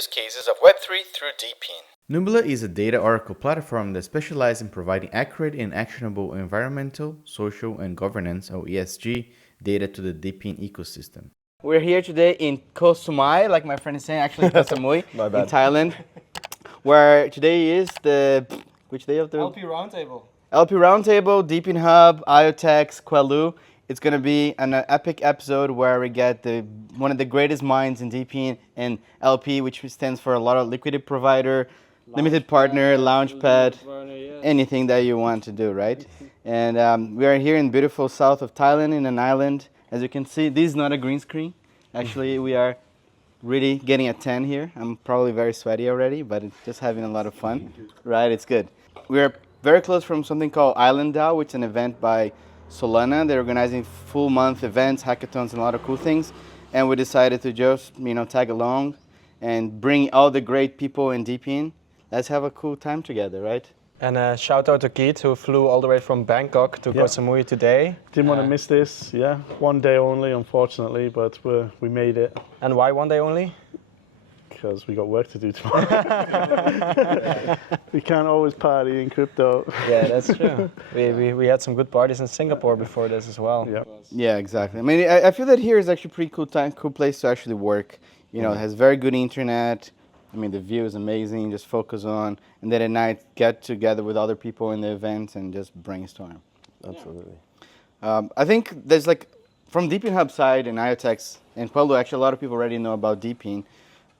use cases of Web3 through DePIN. Nubula is a data oracle platform that specializes in providing accurate and actionable environmental, social, and governance, or ESG, data to the DePIN ecosystem. We're here today in Koh Samui, like my friend is saying, actually Koh Samui, in Thailand, where today is which day of the? LP Roundtable. LP Roundtable, DePIN Hub, IoTex, Qualoo. It's going to be an epic episode where we get one of the greatest minds in DePIN and LP, which stands for a lot of liquidity provider, limited partner, launchpad, anything that you want to do, right? And we are here in beautiful south of Thailand in an island. As you can see, this is not a green screen. Actually, we are really getting a tan here. I'm probably very sweaty already, but it's just having a lot of fun, right? It's good. We're very close from something called Island DAO, which is an event by Solana. They're organizing full month events, hackathons, and a lot of cool things. And we decided to just, tag along and bring all the great people in DePIN. Let's have a cool time together, right? And shout out to Keith, who flew all the way from Bangkok to Koh Samui today. Didn't want to miss this, One day only, unfortunately, but we made it. And why one day only? Because we got work to do tomorrow. We can't always party in crypto. Yeah, that's true. We had some good parties in Singapore before this as well. Yeah, exactly. I mean, I feel that here is actually a pretty cool place to actually work. It has very good internet. I mean, the view is amazing, just focus on, and then at night get together with other people in the event and just brainstorm. Absolutely. I think there's from DePIN Hub side and IoTex and Qualoo, actually a lot of people already know about DePIN,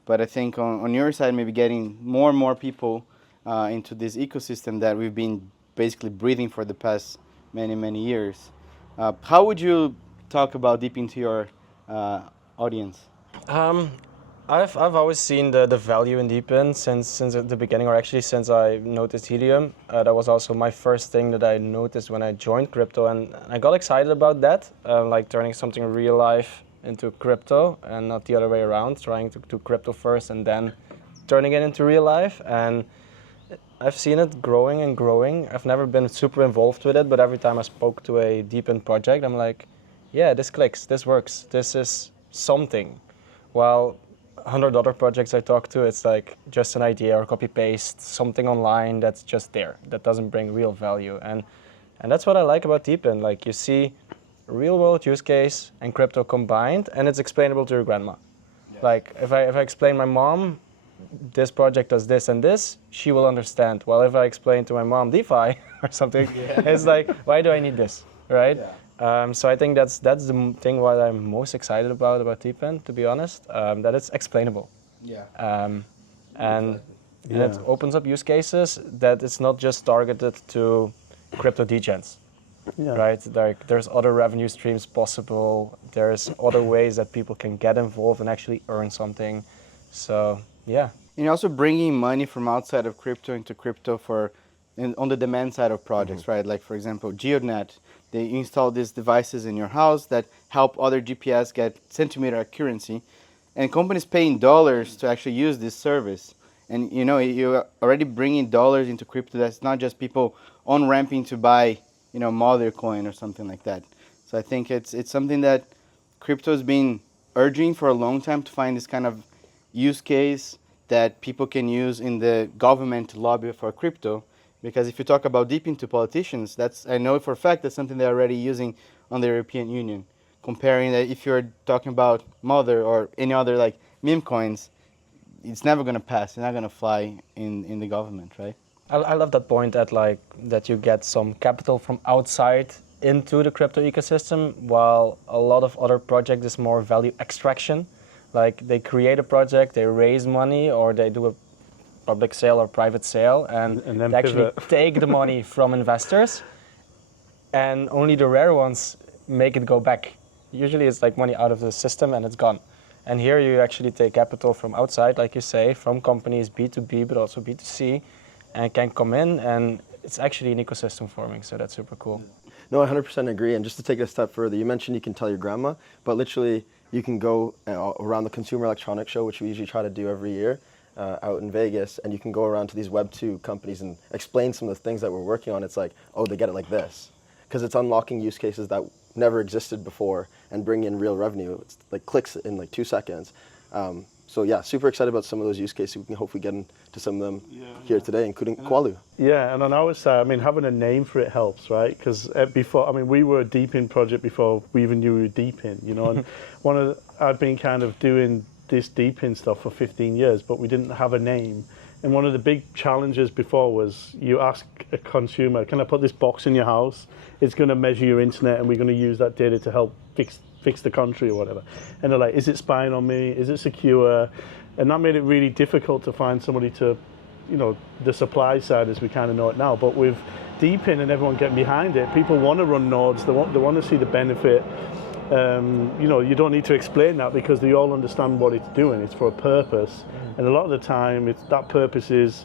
but I think on your side, maybe getting more and more people into this ecosystem that we've been basically breathing for the past many, many years. How would you talk about DePIN to your audience? I've always seen the value in DePIN since the beginning, or actually since I noticed Helium. That was also my first thing that I noticed when I joined crypto, and I got excited about that, like turning something real life into crypto and not the other way around, trying to do crypto first and then turning it into real life. And I've seen it growing and growing. I've never been super involved with it, but every time I spoke to a DePIN project, I'm like, yeah, this clicks, this works, this is something. While 100 other projects I talk to, it's like just an idea or copy paste, something online that's just there, that doesn't bring real value. And that's what I like about DePIN. Like you see real world use case and crypto combined, and it's explainable to your grandma. Yeah. Like if I explain my mom, this project does this and this, she will understand. Well, if I explain to my mom DeFi or something, it's like, why do I need this, right? Yeah. So I think that's the thing what I'm most excited about DePIN, to be honest, that it's explainable. Yeah. And it opens up use cases that it's not just targeted to crypto degens, right? Like there's other revenue streams possible. There's other ways that people can get involved and actually earn something. So yeah. And you're also bringing money from outside of crypto into crypto on the demand side of projects, right? Like for example, GeoNet. They install these devices in your house that help other GPS get centimeter accuracy, and companies paying dollars to actually use this service. And you're already bringing dollars into crypto. That's not just people on-ramping to buy, Mother coin or something like that. So I think it's something that crypto has been urging for a long time to find this kind of use case that people can use in the government lobby for crypto. Because if you talk about DePIN to politicians, I know for a fact that's something they're already using on the European Union. Comparing that if you're talking about Mother or any other meme coins, it's never going to pass. It's not going to fly in the government, right? I love that point that you get some capital from outside into the crypto ecosystem, while a lot of other projects is more value extraction. Like they create a project, they raise money, or they do a public sale or private sale, and they actually take the money from investors, and only the rare ones make it go back. Usually it's like money out of the system and it's gone. And here you actually take capital from outside, like you say, from companies B2B, but also B2C, and can come in, and it's actually an ecosystem forming, so that's super cool. No, I 100% agree. And just to take it a step further, you mentioned you can tell your grandma, but literally you can go around the Consumer Electronics Show, which we usually try to do every year, out in Vegas, and you can go around to these Web2 companies and explain some of the things that we're working on. It's like, oh, they get it like this. Because it's unlocking use cases that never existed before and bring in real revenue. It's like clicks in like 2 seconds. So yeah, super excited about some of those use cases. We can hopefully get into some of them here today, including Qualoo. Yeah, and on our side, I mean, having a name for it helps, right? Because before, I mean, we were a DePIN project before we even knew we were DePIN, you know. And I've been kind of doing this DePIN stuff for 15 years, but we didn't have a name. And one of the big challenges before was you ask a consumer, can I put this box in your house? It's going to measure your internet, and we're going to use that data to help fix the country or whatever. And they're like, is it spying on me? Is it secure? And that made it really difficult to find somebody to, you know, the supply side as we kind of know it now. But with DePIN and everyone getting behind it, people want to run nodes. They want to see the benefit. You know, you don't need to explain that because they all understand what it's doing. It's for a purpose. And a lot of the time, that purpose is,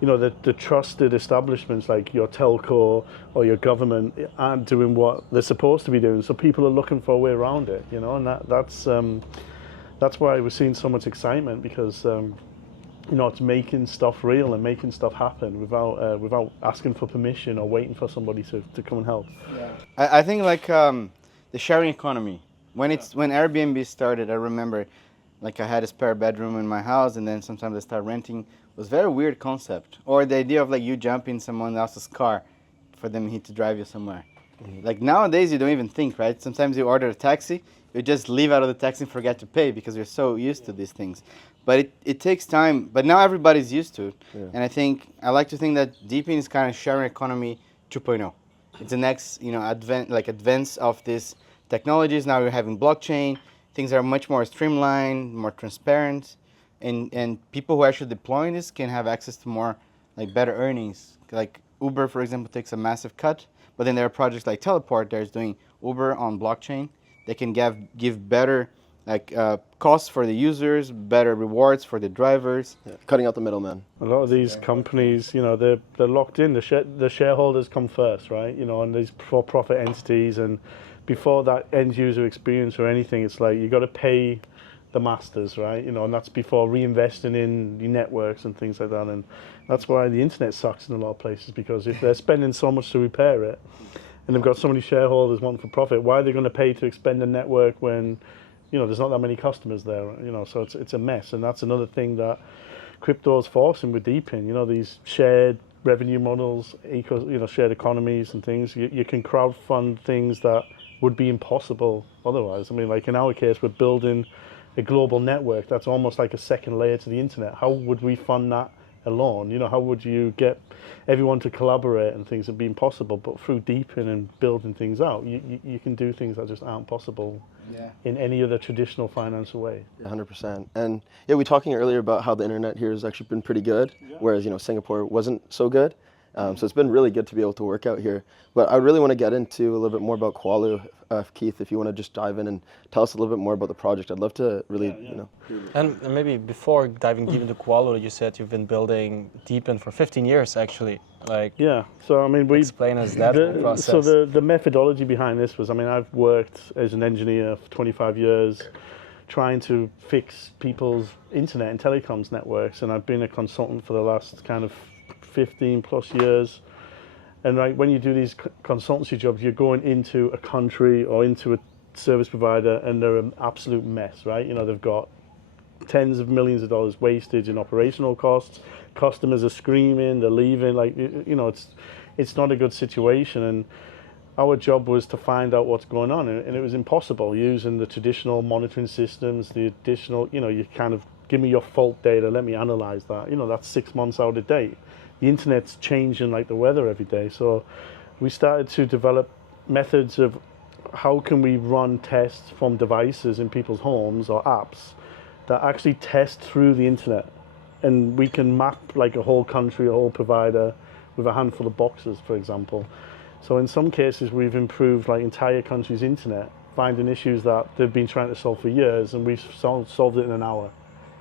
you know, the trusted establishments like your telco or your government aren't doing what they're supposed to be doing. So people are looking for a way around it, you know, and that's why we're seeing so much excitement because, you know, it's making stuff real and making stuff happen without asking for permission or waiting for somebody to come and help. Yeah. I think like the sharing economy. When Airbnb started, I remember like I had a spare bedroom in my house and then sometimes I started renting. It was a very weird concept. Or the idea of like you jump in someone else's car for them to drive you somewhere. Mm-hmm. Like nowadays you don't even think, right? Sometimes you order a taxi, you just leave out of the taxi and forget to pay because you're so used to these things. But it takes time, but now everybody's used to it. Yeah. And I like to think that DePIN is kind of sharing economy 2.0. It's the next, you know, advance of these technologies. Now we're having blockchain. Things are much more streamlined, more transparent. And people who are actually deploying this can have access to more, like, better earnings. Like Uber, for example, takes a massive cut, but then there are projects like Teleport that is doing Uber on blockchain. They can give better, like, costs for the users, better rewards for the drivers. Yeah, cutting out the middleman. A lot of these companies, you know, they're locked in. The shareholders come first, right? You know, and these for-profit entities, and before that end user experience or anything, it's like you got to pay the masters, right? You know, and that's before reinvesting in your networks and things like that. And that's why the internet sucks in a lot of places, because if they're spending so much to repair it and they've got so many shareholders wanting for profit, why are they going to pay to expend a network when, you know, there's not that many customers there, you know? So it's a mess. And that's another thing that crypto is forcing with DePIN, you know, these shared revenue models, shared economies and things. You can crowdfund things that would be impossible otherwise. I mean, like in our case, we're building a global network that's almost like a second layer to the internet. How would we fund that alone? You know, how would you get everyone to collaborate and things? It'd be impossible. But through DePIN and building things out, you can do things that just aren't possible in any other traditional financial way. 100%. And yeah, we were talking earlier about how the internet here has actually been pretty good, whereas, you know, Singapore wasn't so good. So it's been really good to be able to work out here. But I really want to get into a little bit more about Qualoo. Keith, if you want to just dive in and tell us a little bit more about the project. I'd love to really, you know. And maybe before diving deep into Qualoo, you said you've been building DePIN for 15 years, actually. Like, yeah, so I mean, explain us that whole process. So the methodology behind this was, I mean, I've worked as an engineer for 25 years trying to fix people's internet and telecoms networks, and I've been a consultant for the last kind of 15 plus years. And like when you do these consultancy jobs, you're going into a country or into a service provider and they're an absolute mess, right? You know, they've got tens of millions of dollars wastage in operational costs. Customers are screaming, they're leaving, like, you know, it's not a good situation. And our job was to find out what's going on, and it was impossible using the traditional monitoring systems, the additional, you know, you kind of give me your fault data, let me analyze that. You know, that's 6 months out of date. The internet's changing like the weather every day. So we started to develop methods of how can we run tests from devices in people's homes or apps that actually test through the internet. And we can map like a whole country, a whole provider with a handful of boxes, for example. So in some cases, we've improved like entire countries' internet, finding issues that they've been trying to solve for years, and we've solved it in an hour.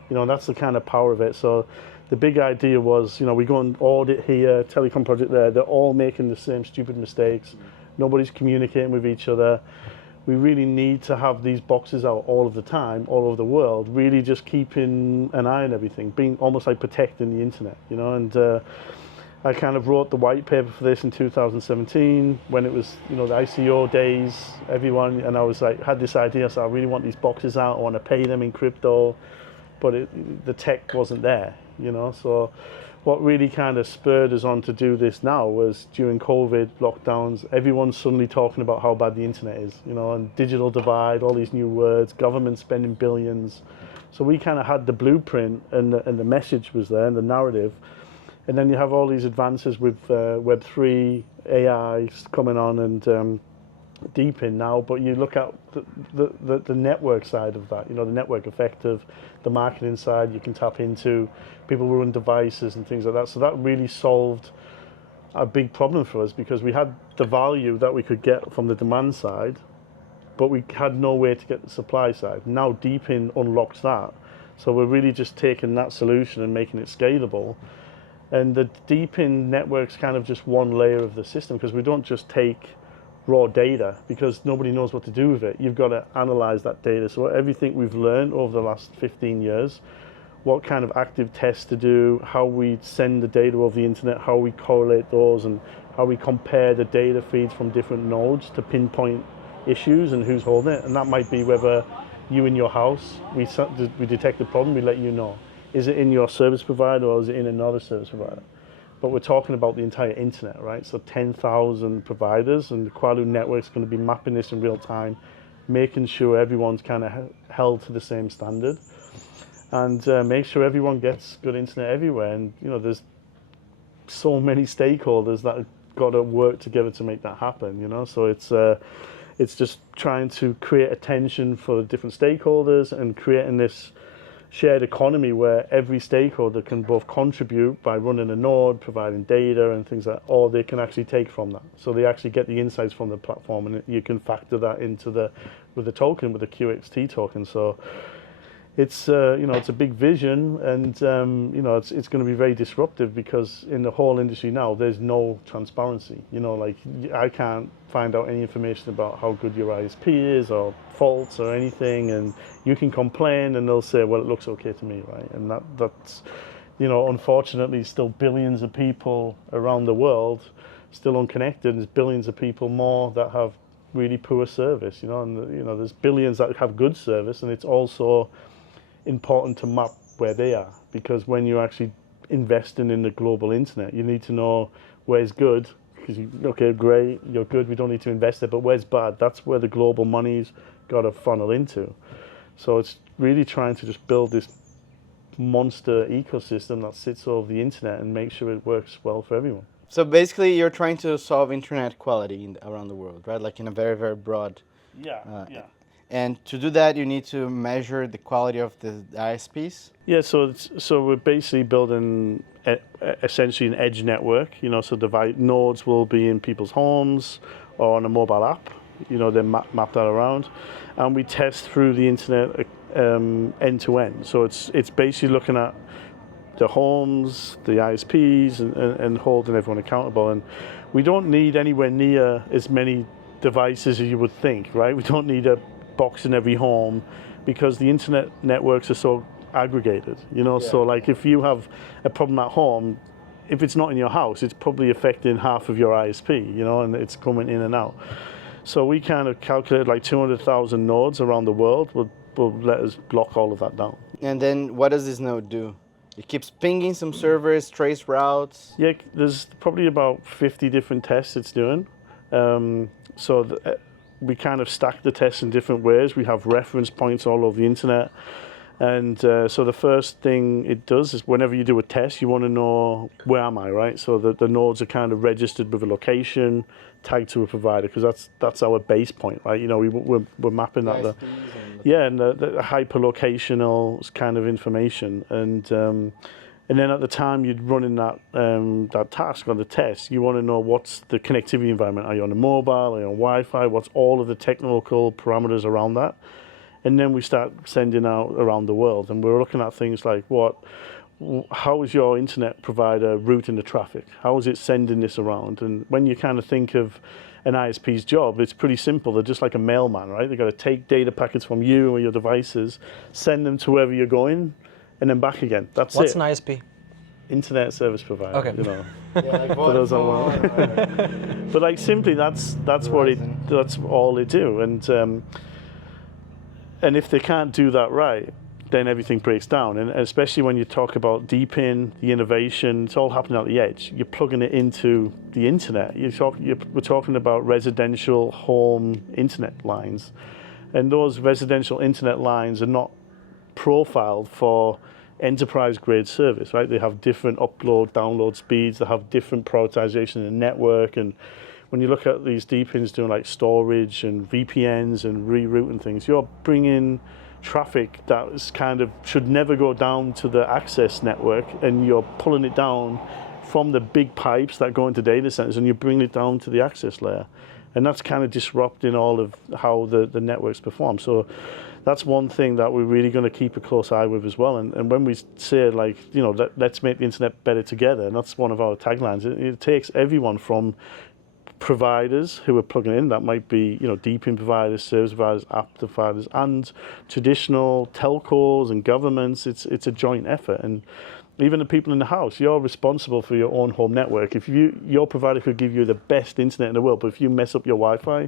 You know, that's the kind of power of it. So the big idea was, you know, we go and audit here, telecom project there, they're all making the same stupid mistakes. Nobody's communicating with each other. We really need to have these boxes out all of the time, all over the world, really just keeping an eye on everything, being almost like protecting the internet, you know. And I kind of wrote the white paper for this in 2017 when it was, you know, the ICO days, everyone, and I was like, had this idea, so I really want these boxes out, I want to pay them in crypto. but the tech wasn't there, So what really kind of spurred us on to do this now was during COVID lockdowns, everyone's suddenly talking about how bad the internet is, and digital divide, all these new words, government spending billions. So we kind of had the blueprint and the message was there and the narrative. And then you have all these advances with Web3, AI coming on and DePIN now, but you look at the network side of that, the network effect of the marketing side, you can tap into people who run devices and things like that. So that really solved a big problem for us because we had the value that we could get from the demand side, but we had no way to get the supply side. Now DePIN unlocks that. So we're really just taking that solution and making it scalable. And the DePIN network's kind of just one layer of the system because we don't just take raw data because nobody knows what to do with it. You've got to analyze that data. So everything we've learned over the last 15 years, what kind of active tests to do, how we send the data over the internet, how we correlate those, and how we compare the data feeds from different nodes to pinpoint issues and who's holding it. And that might be whether you in your house, we detect the problem, we let you know. Is it in your service provider or is it in another service provider? But we're talking about the entire internet, right? So 10,000 providers, and the Qualoo network's going to be mapping this in real time, making sure everyone's kind of held to the same standard, and make sure everyone gets good internet everywhere. And there's so many stakeholders that have got to work together to make that happen. So it's just trying to create attention for the different stakeholders and creating this shared economy where every stakeholder can both contribute by running a node, providing data and things like that, or they can actually take from that. So they actually get the insights from the platform, and you can factor that into with the token, with the QXT token. So it's it's a big vision, and it's going to be very disruptive because in the whole industry now there's no transparency. Like I can't find out any information about how good your ISP is or faults or anything, and you can complain and they'll say, well, it looks okay to me, right? And that's unfortunately still billions of people around the world still unconnected. There's billions of people more that have really poor service, and there's billions that have good service, and it's also important to map where they are, because when you're actually investing in the global internet, you need to know where's good, because okay, great, you're good, we don't need to invest it, but where's bad? That's where the global money's got to funnel into. So it's really trying to just build this monster ecosystem that sits over the internet and make sure it works well for everyone. So basically, you're trying to solve internet quality around the world, right? Like in a very, very broad. Yeah. And to do that, you need to measure the quality of the ISPs. Yeah, so we're basically building essentially an edge network. So nodes will be in people's homes or on a mobile app. They map that around, and we test through the internet end to end. So it's basically looking at the homes, the ISPs, and holding everyone accountable. And we don't need anywhere near as many devices as you would think, right? We don't need a box in every home because the internet networks are so aggregated, So like if you have a problem at home, if it's not in your house, it's probably affecting half of your ISP, and it's coming in and out. So we kind of calculate like 200,000 nodes around the world will let us lock all of that down. And then what does this node do? It keeps pinging some servers, trace routes. Yeah, there's probably about 50 different tests it's doing. We kind of stack the tests in different ways. We have reference points all over the internet. And so the first thing it does is whenever you do a test, you want to know, where am I, right? So the nodes are kind of registered with a location, tagged to a provider, because that's our base point, right? We're mapping that. And the hyperlocational kind of information. And then at the time you're running that task or the test, you want to know what's the connectivity environment. Are you on a mobile? Are you on Wi-Fi? What's all of the technical parameters around that? And then we start sending out around the world. And we're looking at things like how is your internet provider routing the traffic? How is it sending this around? And when you kind of think of an ISP's job, it's pretty simple. They're just like a mailman, right? They've got to take data packets from you or your devices, send them to wherever you're going, and then back again. That's What's it. an ISP? Internet service provider. Okay. Like For those that want. But like simply, that's all they do. And if they can't do that right, then everything breaks down. And especially when you talk about DePIN, the innovation, it's all happening at the edge. You're plugging it into the internet. We're talking about residential home internet lines. And those residential internet lines are not profiled for enterprise grade service, right? They have different upload, download speeds. They have different prioritization in the network. And when you look at these DePINs doing like storage and VPNs and rerouting things, you're bringing traffic that is kind of should never go down to the access network, and you're pulling it down from the big pipes that go into data centers, and you're bringing it down to the access layer. And that's kind of disrupting all of how the networks perform. So that's one thing that we're really going to keep a close eye with as well. And when we say, like, you know, let's make the internet better together, and that's one of our taglines, it takes everyone from providers who are plugging in, that might be, you know, DePIN providers, service providers, app providers, and traditional telcos and governments. It's a joint effort. And even the people in the house, you're responsible for your own home network. If your provider could give you the best internet in the world, but if you mess up your Wi-Fi,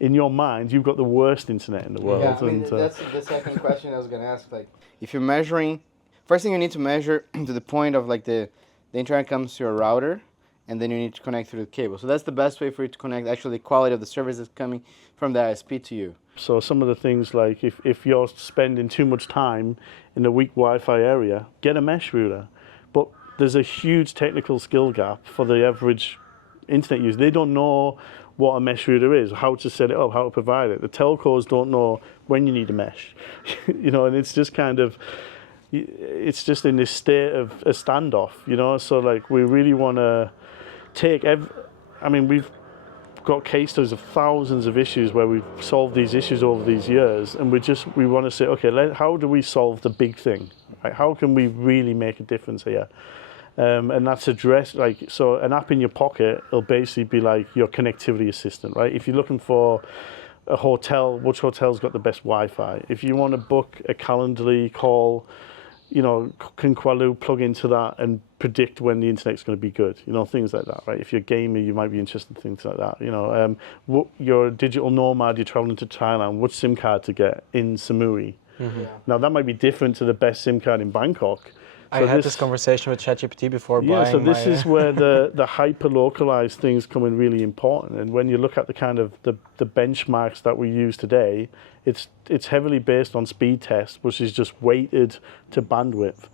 in your mind, you've got the worst internet in the world. Yeah, I mean, that's the second question I was going to ask. Like, if you're measuring, first thing you need to measure to the point of like the internet comes to your router, and then you need to connect through the cable. So that's the best way for you to connect actually the quality of the service that's coming from the ISP to you. So some of the things, like if you're spending too much time in a weak Wi-Fi area, get a mesh router. But there's a huge technical skill gap for the average internet user. They don't know what a mesh router is, how to set it up, how to provide it. The telcos don't know when you need a mesh, you know, and it's just kind of, it's just in this state of a standoff, you know. So like we really want to take I mean, we've got case studies of thousands of issues where we've solved these issues over these years, and we want to say, okay, how do we solve the big thing? Right? How can we really make a difference here? And that's addressed, like, so an app in your pocket, it'll basically be like your connectivity assistant, right? If you're looking for a hotel, which hotel's got the best Wi-Fi? If you want to book a Calendly call, you know, can Qualoo plug into that and predict when the internet's going to be good? You know, things like that, right? If you're a gamer, you might be interested in things like that. You know, you're a digital nomad, you're traveling to Thailand, which SIM card to get in Samui? Mm-hmm. Yeah. Now, that might be different to the best SIM card in Bangkok. I had this conversation with ChatGPT before buying. Yeah, so this is where the hyper-localized things come in really important. And when you look at the kind of the benchmarks that we use today, it's heavily based on speed tests, which is just weighted to bandwidth,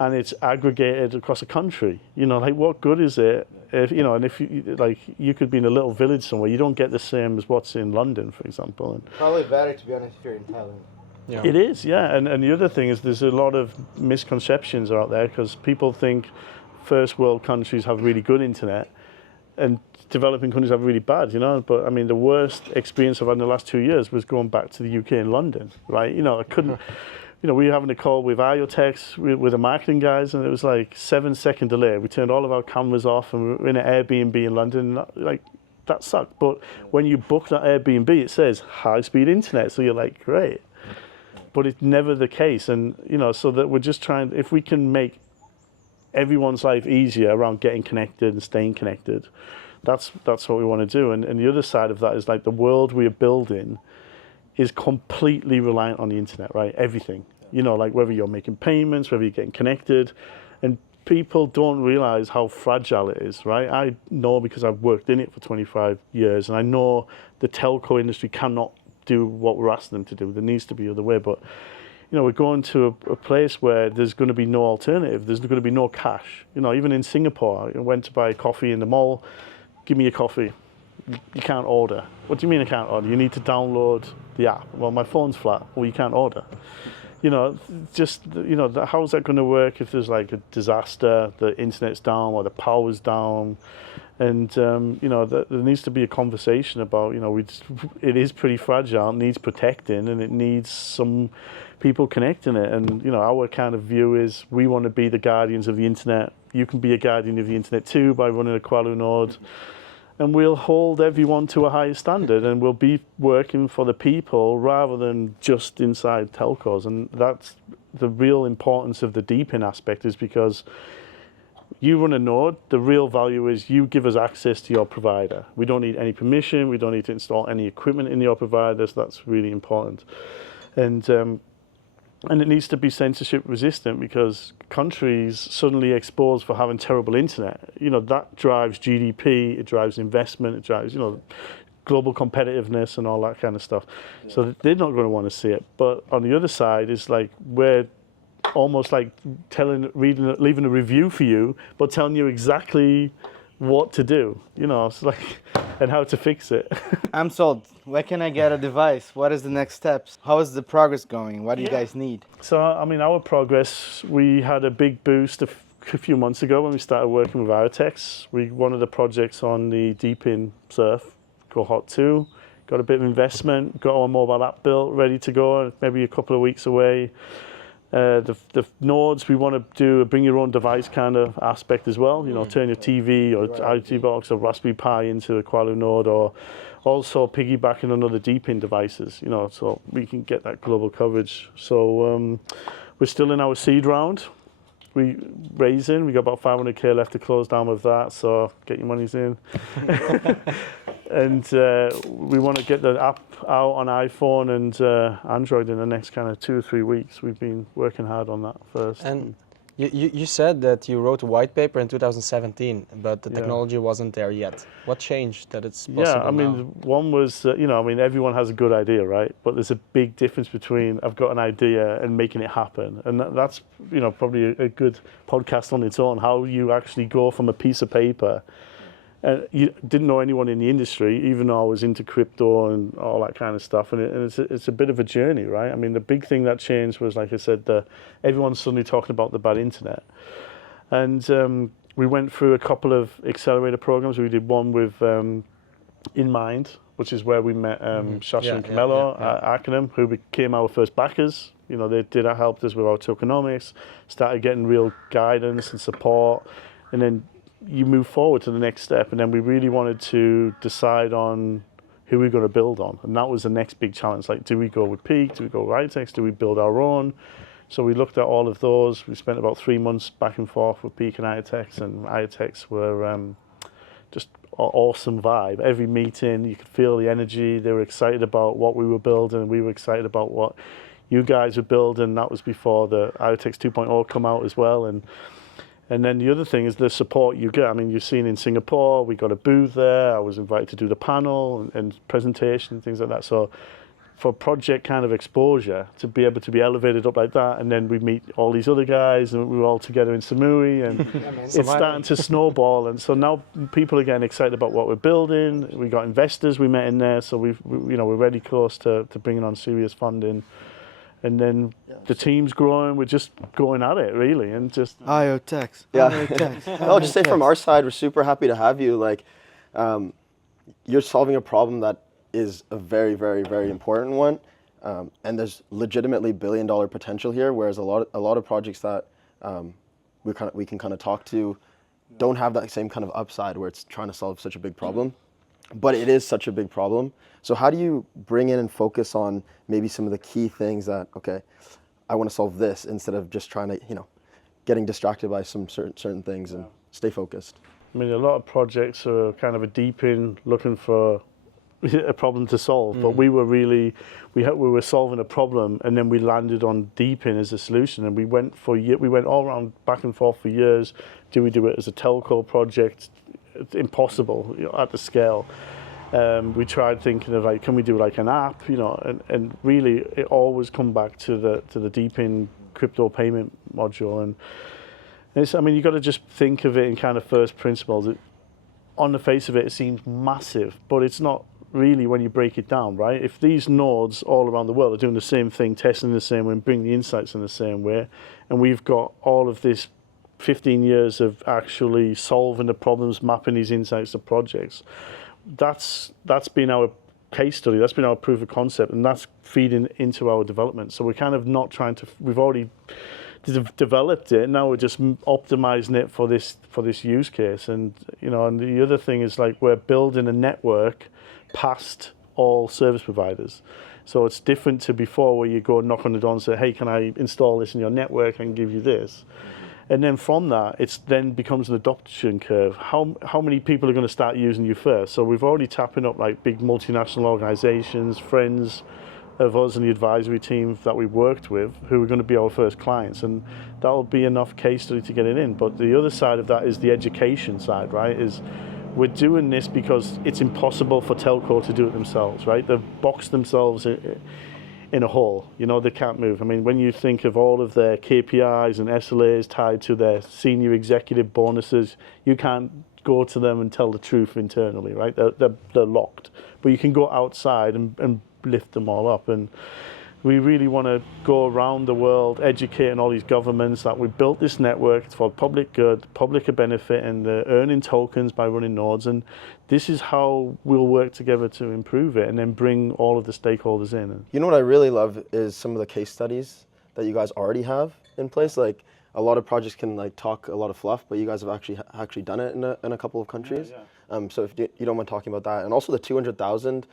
and it's aggregated across a country. You know, like, what good is it if, you know, and if you, like, you could be in a little village somewhere, you don't get the same as what's in London, for example. And probably better, to be honest, if you're in Thailand. Yeah. It is, yeah. And the other thing is there's a lot of misconceptions out there, because people think first world countries have really good internet and developing countries have really bad, you know. But I mean, the worst experience I've had in the last 2 years was going back to the UK and London, right? You know, I couldn't, you know, we were having a call with IoTex, with the marketing guys, and it was like 7-second delay. We turned all of our cameras off, and we were in an Airbnb in London, like, that sucked. But when you book that Airbnb, it says high-speed internet, so you're like, great. But it's never the case. And, you know, so that we're just trying, if we can make everyone's life easier around getting connected and staying connected, that's what we want to do. And the other side of that is, like, the world we are building is completely reliant on the internet, right? Everything, you know, like whether you're making payments, whether you're getting connected, and people don't realize how fragile it is, right? I know, because I've worked in it for 25 years, and I know the telco industry cannot do what we're asking them to do. There needs to be other way. But, you know, we're going to a place where there's going to be no alternative. There's going to be no cash. You know, even in Singapore, I went to buy a coffee in the mall. Give me a coffee. You can't order. What do you mean I can't order? You need to download the app. Well, my phone's flat. Well, you can't order. You know, just, you know, how's that going to work if there's like a disaster, the internet's down or the power's down? And, you know, there needs to be a conversation about, you know, it is pretty fragile, it needs protecting, and it needs some people connecting it. And, you know, our kind of view is we want to be the guardians of the internet. You can be a guardian of the internet too by running a Qualoo node. And we'll hold everyone to a higher standard, and we'll be working for the people rather than just inside telcos. And that's the real importance of the DePIN aspect, is because you run a node, the real value is you give us access to your provider. We don't need any permission, we don't need to install any equipment in your provider, so that's really important. And And it needs to be censorship resistant because countries suddenly exposed for having terrible internet, that drives GDP, it drives investment, it drives, global competitiveness and all that kind of stuff. So they're not going to want to see it. But on the other side, it's like we're almost like leaving a review for you, but telling you exactly what to do, it's like, and how to fix it. I'm sold. Where can I get a device? What is the next steps? How is the progress going? What do you guys need? So, our progress, we had a big boost a few months ago when we started working with Iotex. One of the projects on the DePIN surf, called Hot 2, got a bit of investment, got our mobile app built, ready to go, maybe a couple of weeks away. The nodes, we want to do a bring your own device kind of aspect as well. Turn your TV or IT box or Raspberry Pi into a Qualoo node, or also piggybacking on other DePIN devices, so we can get that global coverage. So we're still in our seed round. We got about 500K left to close down with that, so get your monies in. And we want to get the app out on iPhone and Android in the next kind of 2 or 3 weeks. We've been working hard on that first. And you said that you wrote a white paper in 2017, but the technology wasn't there yet. What changed that it's possible now? One was, everyone has a good idea, right? But there's a big difference between I've got an idea and making it happen. And that's, probably a good podcast on its own, how you actually go from a piece of paper. You didn't know anyone in the industry, even though I was into crypto and all that kind of stuff. And it's a bit of a journey, right? The big thing that changed was, like I said, everyone's suddenly talking about the bad internet. And we went through a couple of accelerator programs. We did one with In Mind, which is where we met Shasha and Camelo at Arcanum, who became our first backers. They helped us with our tokenomics, started getting real guidance and support. And then you move forward to the next step, and then we really wanted to decide on who we're going to build on, and that was the next big challenge. Like, do we go with Peak? Do we go with Iotex? Do we build our own? So we looked at all of those. We spent about 3 months back and forth with Peak and Iotex were just awesome vibe. Every meeting, you could feel the energy. They were excited about what we were building. We were excited about what you guys were building. That was before the Iotex 2.0 come out as well, and then the other thing is the support you get. You've seen in Singapore, we got a booth there. I was invited to do the panel and presentation and things like that. So for project kind of exposure, to be able to be elevated up like that, and then we meet all these other guys, and we were all together in Samui, and it's starting to snowball. And so now people are getting excited about what we're building. We got investors we met in there, so we're really close to bringing on serious funding. And then the team's growing. We're just going at it, really, and just Iotex. Yeah. Iotex. I'll just say from our side, we're super happy to have you. Like, you're solving a problem that is a very, very, very important one, and there's legitimately billion-dollar potential here. Whereas a lot of projects that we can kind of talk to don't have that same kind of upside where it's trying to solve such a big problem. But it is such a big problem. So how do you bring in and focus on maybe some of the key things that, okay, I want to solve this, instead of just trying to, getting distracted by some certain things and stay focused? A lot of projects are kind of a DePIN looking for a problem to solve, but we were really, we were solving a problem, and then we landed on DePIN as a solution, and we went all around back and forth for years. Do we do it as a telco project? It's impossible, at the scale. We tried thinking of, like, can we do like an app, and really it always come back to the DePIN crypto payment module. And it's, you got to just think of it in kind of first principles. On the face of it, it seems massive, but it's not really when you break it down, right? If these nodes all around the world are doing the same thing, testing the same way, and bring the insights in the same way, and we've got all of this 15 years of actually solving the problems, mapping these insights to projects. That's been our case study, that's been our proof of concept, and that's feeding into our development. So we're kind of not trying to, we've already developed it, now we're just optimizing it for this use case. And and the other thing is, like, we're building a network past all service providers. So it's different to before, where you go knock on the door and say, hey, can I install this in your network and give you this? And then from that, it then becomes an adoption curve. How many people are going to start using you first? So we've already tapping up like big multinational organizations, friends, of us and the advisory team that we worked with who are going to be our first clients, and that'll be enough case study to get it in. But the other side of that is the education side, right? Is we're doing this because it's impossible for telco to do it themselves, right? They've boxed themselves in a hole. You know, they can't move. I mean, when you think of all of their KPIs and SLAs tied to their senior executive bonuses, you can't go to them and tell the truth internally, right? They're locked. But you can go outside and lift them all up. And we really want to go around the world educating all these governments that we built this network. It's for public good, public benefit, and earning tokens by running nodes. And this is how we'll work together to improve it and then bring all of the stakeholders in. You know what I really love is some of the case studies that you guys already have in place. Like a lot of projects can like talk a lot of fluff, but you guys have actually done it in a couple of countries. Yeah. So if you don't mind talking about that, and also the 200,000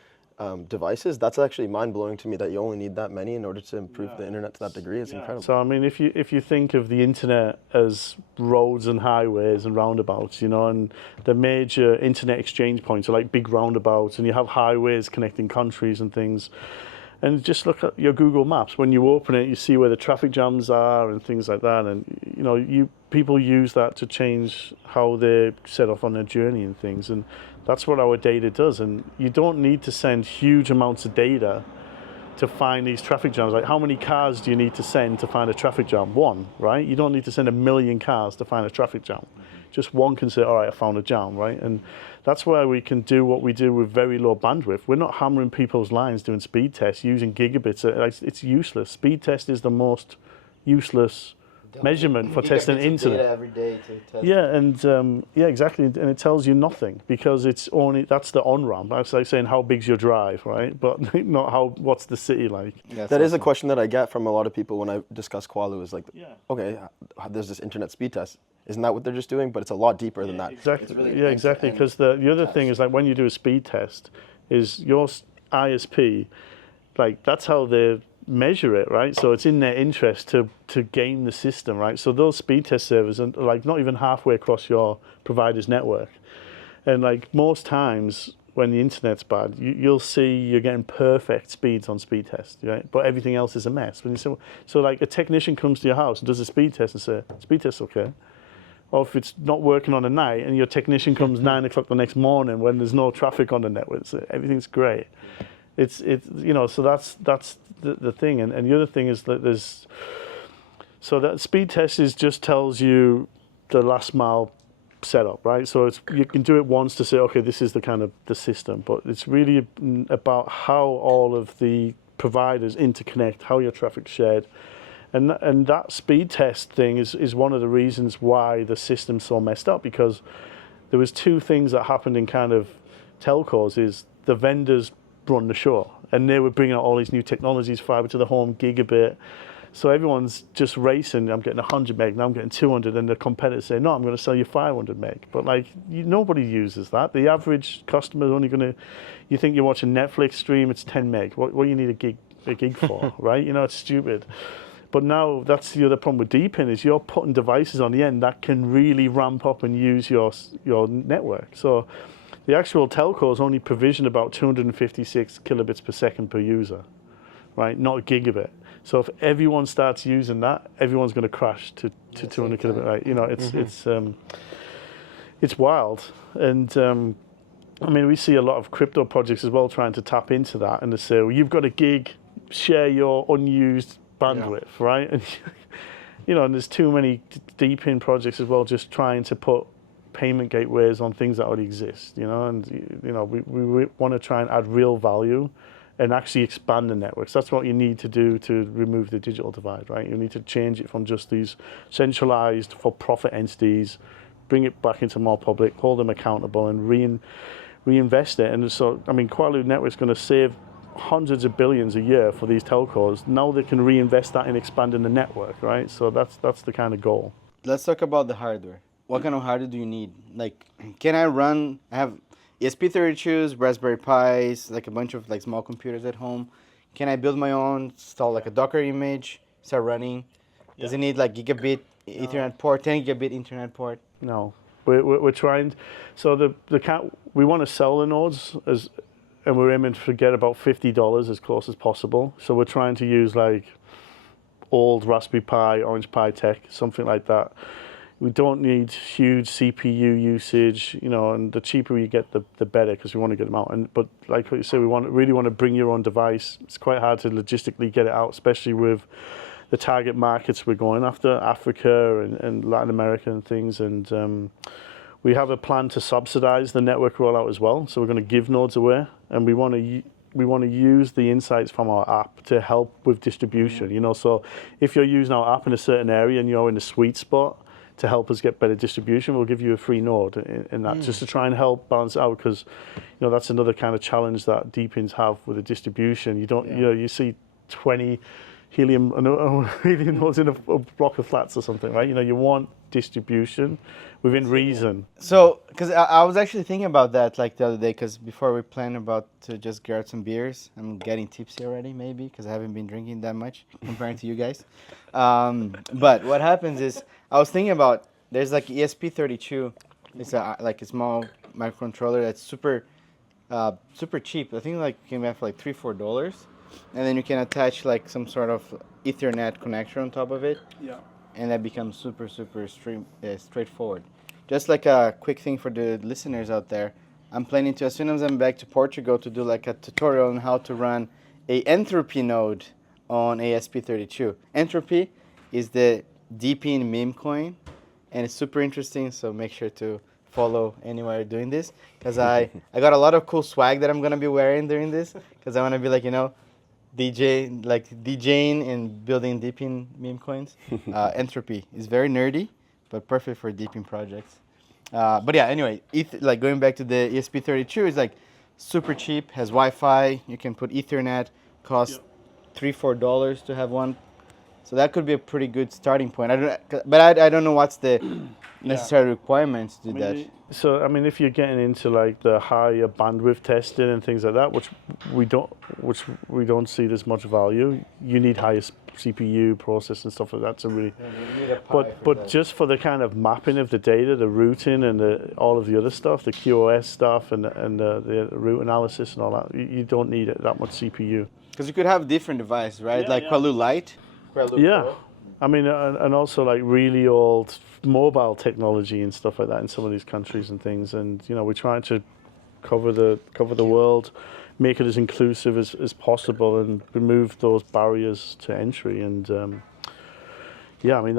devices, that's actually mind-blowing to me that you only need that many in order to improve the internet to that degree. It's incredible. So I mean, if you think of the internet as roads and highways and roundabouts, you know, and the major internet exchange points are like big roundabouts, and you have highways connecting countries and things. And just look at your Google Maps. When you open it, you see where the traffic jams are and things like that. And you know, people use that to change how they set off on their journey and things. And that's what our data does. And you don't need to send huge amounts of data to find these traffic jams. Like, how many cars do you need to send to find a traffic jam? One, right? You don't need to send 1 million cars to find a traffic jam. Just one can say, all right, I found a jam, right? And that's where we can do what we do with very low bandwidth. We're not hammering people's lines doing speed tests using gigabits. It's useless. Speed test is the most useless measurement for testing internet. Data every day to test. Yeah, and yeah, exactly. And it tells you nothing because it's only, that's the on-ramp. That's like saying how big's your drive, right? But not what's the city like. Yeah, that is a question that I get from a lot of people when I discuss Qualoo is like, okay, there's this internet speed test. Isn't that what they're just doing? But it's a lot deeper than that. Exactly. Really exactly. Because the other thing is, like, when you do a speed test, is your ISP, like, that's how they measure it, right? So it's in their interest to game the system, right? So those speed test servers are like not even halfway across your provider's network. And like most times when the internet's bad, you'll see you're getting perfect speeds on speed tests, right? But everything else is a mess. When you say, so like a technician comes to your house and does a speed test and say, speed test's okay. Or if it's not working on a night and your technician comes 9 o'clock the next morning when there's no traffic on the network, so everything's great. It's you know, so that's the thing. And the other thing is that there's, so that speed test just tells you the last mile setup, right? So you can do it once to say, okay, this is the kind of the system, but it's really about how all of the providers interconnect, how your traffic's shared. And that speed test thing is one of the reasons why the system's so messed up, because there was 2 things that happened in kind of telcos. Is the vendors run the show, and they were bringing out all these new technologies, fiber to the home, gigabit. So everyone's just racing. I'm getting 100 meg, now I'm getting 200, and the competitors say, no, I'm going to sell you 500 meg. But like, nobody uses that. The average customer is only going to, you think you're watching Netflix stream, it's 10 meg. What do you need a gig for, right? You know, it's stupid. But now that's the other problem with DePIN is you're putting devices on the end that can really ramp up and use your network. So the actual telcos only provision about 256 kilobits per second per user, right? Not a gigabit. So if everyone starts using that, everyone's going to crash to 200 kilobit, right? You know, it's wild. And I mean, we see a lot of crypto projects as well trying to tap into that, and they say, well, you've got a gig, share your unused bandwidth, right? And you know, and there's too many DePIN projects as well, just trying to put payment gateways on things that already exist, you know. And you know, we want to try and add real value and actually expand the networks. That's what you need to do to remove the digital divide, right? You need to change it from just these centralized for-profit entities, bring it back into more public, hold them accountable, and reinvest it. And so, I mean, Qualoo Network's going to save hundreds of billions a year for these telcos. Now they can reinvest that in expanding the network, right? So that's the kind of goal. Let's talk about the hardware. What kind of hardware do you need? Like, can I have ESP32s, Raspberry Pis, like a bunch of like small computers at home? Can I build my own, install like a Docker image, start running? Does it need like gigabit Ethernet port, 10 gigabit Ethernet port? No, we're trying. So we want to sell the nodes and we're aiming to get about $50 as close as possible. So we're trying to use like old Raspberry Pi, Orange Pi tech, something like that. We don't need huge CPU usage, you know, and the cheaper you get, the better, because we want to get them out. But like what you say, really want to bring your own device. It's quite hard to logistically get it out, especially with the target markets we're going after, Africa and Latin America and things. And we have a plan to subsidize the network rollout as well. So we're going to give nodes away, and we want to use the insights from our app to help with distribution. You know, so if you're using our app in a certain area and you're in a sweet spot, to help us get better distribution, we'll give you a free node in that, just to try and help balance out, because you know that's another kind of challenge that DePINs have with the distribution. You don't, you know, you see 20 helium nodes in a block of flats or something, right? You know, you want distribution within reason. So, because I was actually thinking about that like the other day, because before we planned about to just grab some beers, I'm getting tipsy already, maybe, because I haven't been drinking that much comparing to you guys. But what happens is, I was thinking about, there's like ESP32. It's like a small microcontroller that's super cheap. I think like you can have for like $3-4, and then you can attach like some sort of Ethernet connector on top of it. Yeah. And that becomes super straightforward. Just like a quick thing for the listeners out there, I'm planning to, as soon as I'm back to Portugal, to do like a tutorial on how to run a Entropy node on ESP32. Entropy is the DePIN meme coin, and it's super interesting, so make sure to follow anywhere doing this, because I got a lot of cool swag that I'm going to be wearing during this, because I want to be like, you know, DJing and building DePIN meme coins. Entropy is very nerdy, but perfect for DePIN projects. But yeah, anyway, like going back to the ESP32, it's like super cheap, has Wi-Fi, you can put Ethernet, costs $3-4 to have one. So that could be a pretty good starting point. I don't know what's the necessary requirements to do that. So I mean, if you're getting into like the higher bandwidth testing and things like that, which we don't see as much value, you need higher CPU process and stuff like that to really. But just for the kind of mapping of the data, the routing and all of the other stuff, the QoS stuff and the route analysis and all that, you don't need that much CPU. Because you could have different devices, right? Like Qualoo Lite. Yeah, I mean, and also like really old mobile technology and stuff like that in some of these countries and things. And you know, we're trying to cover the world, make it as inclusive as possible, and remove those barriers to entry. And yeah, I mean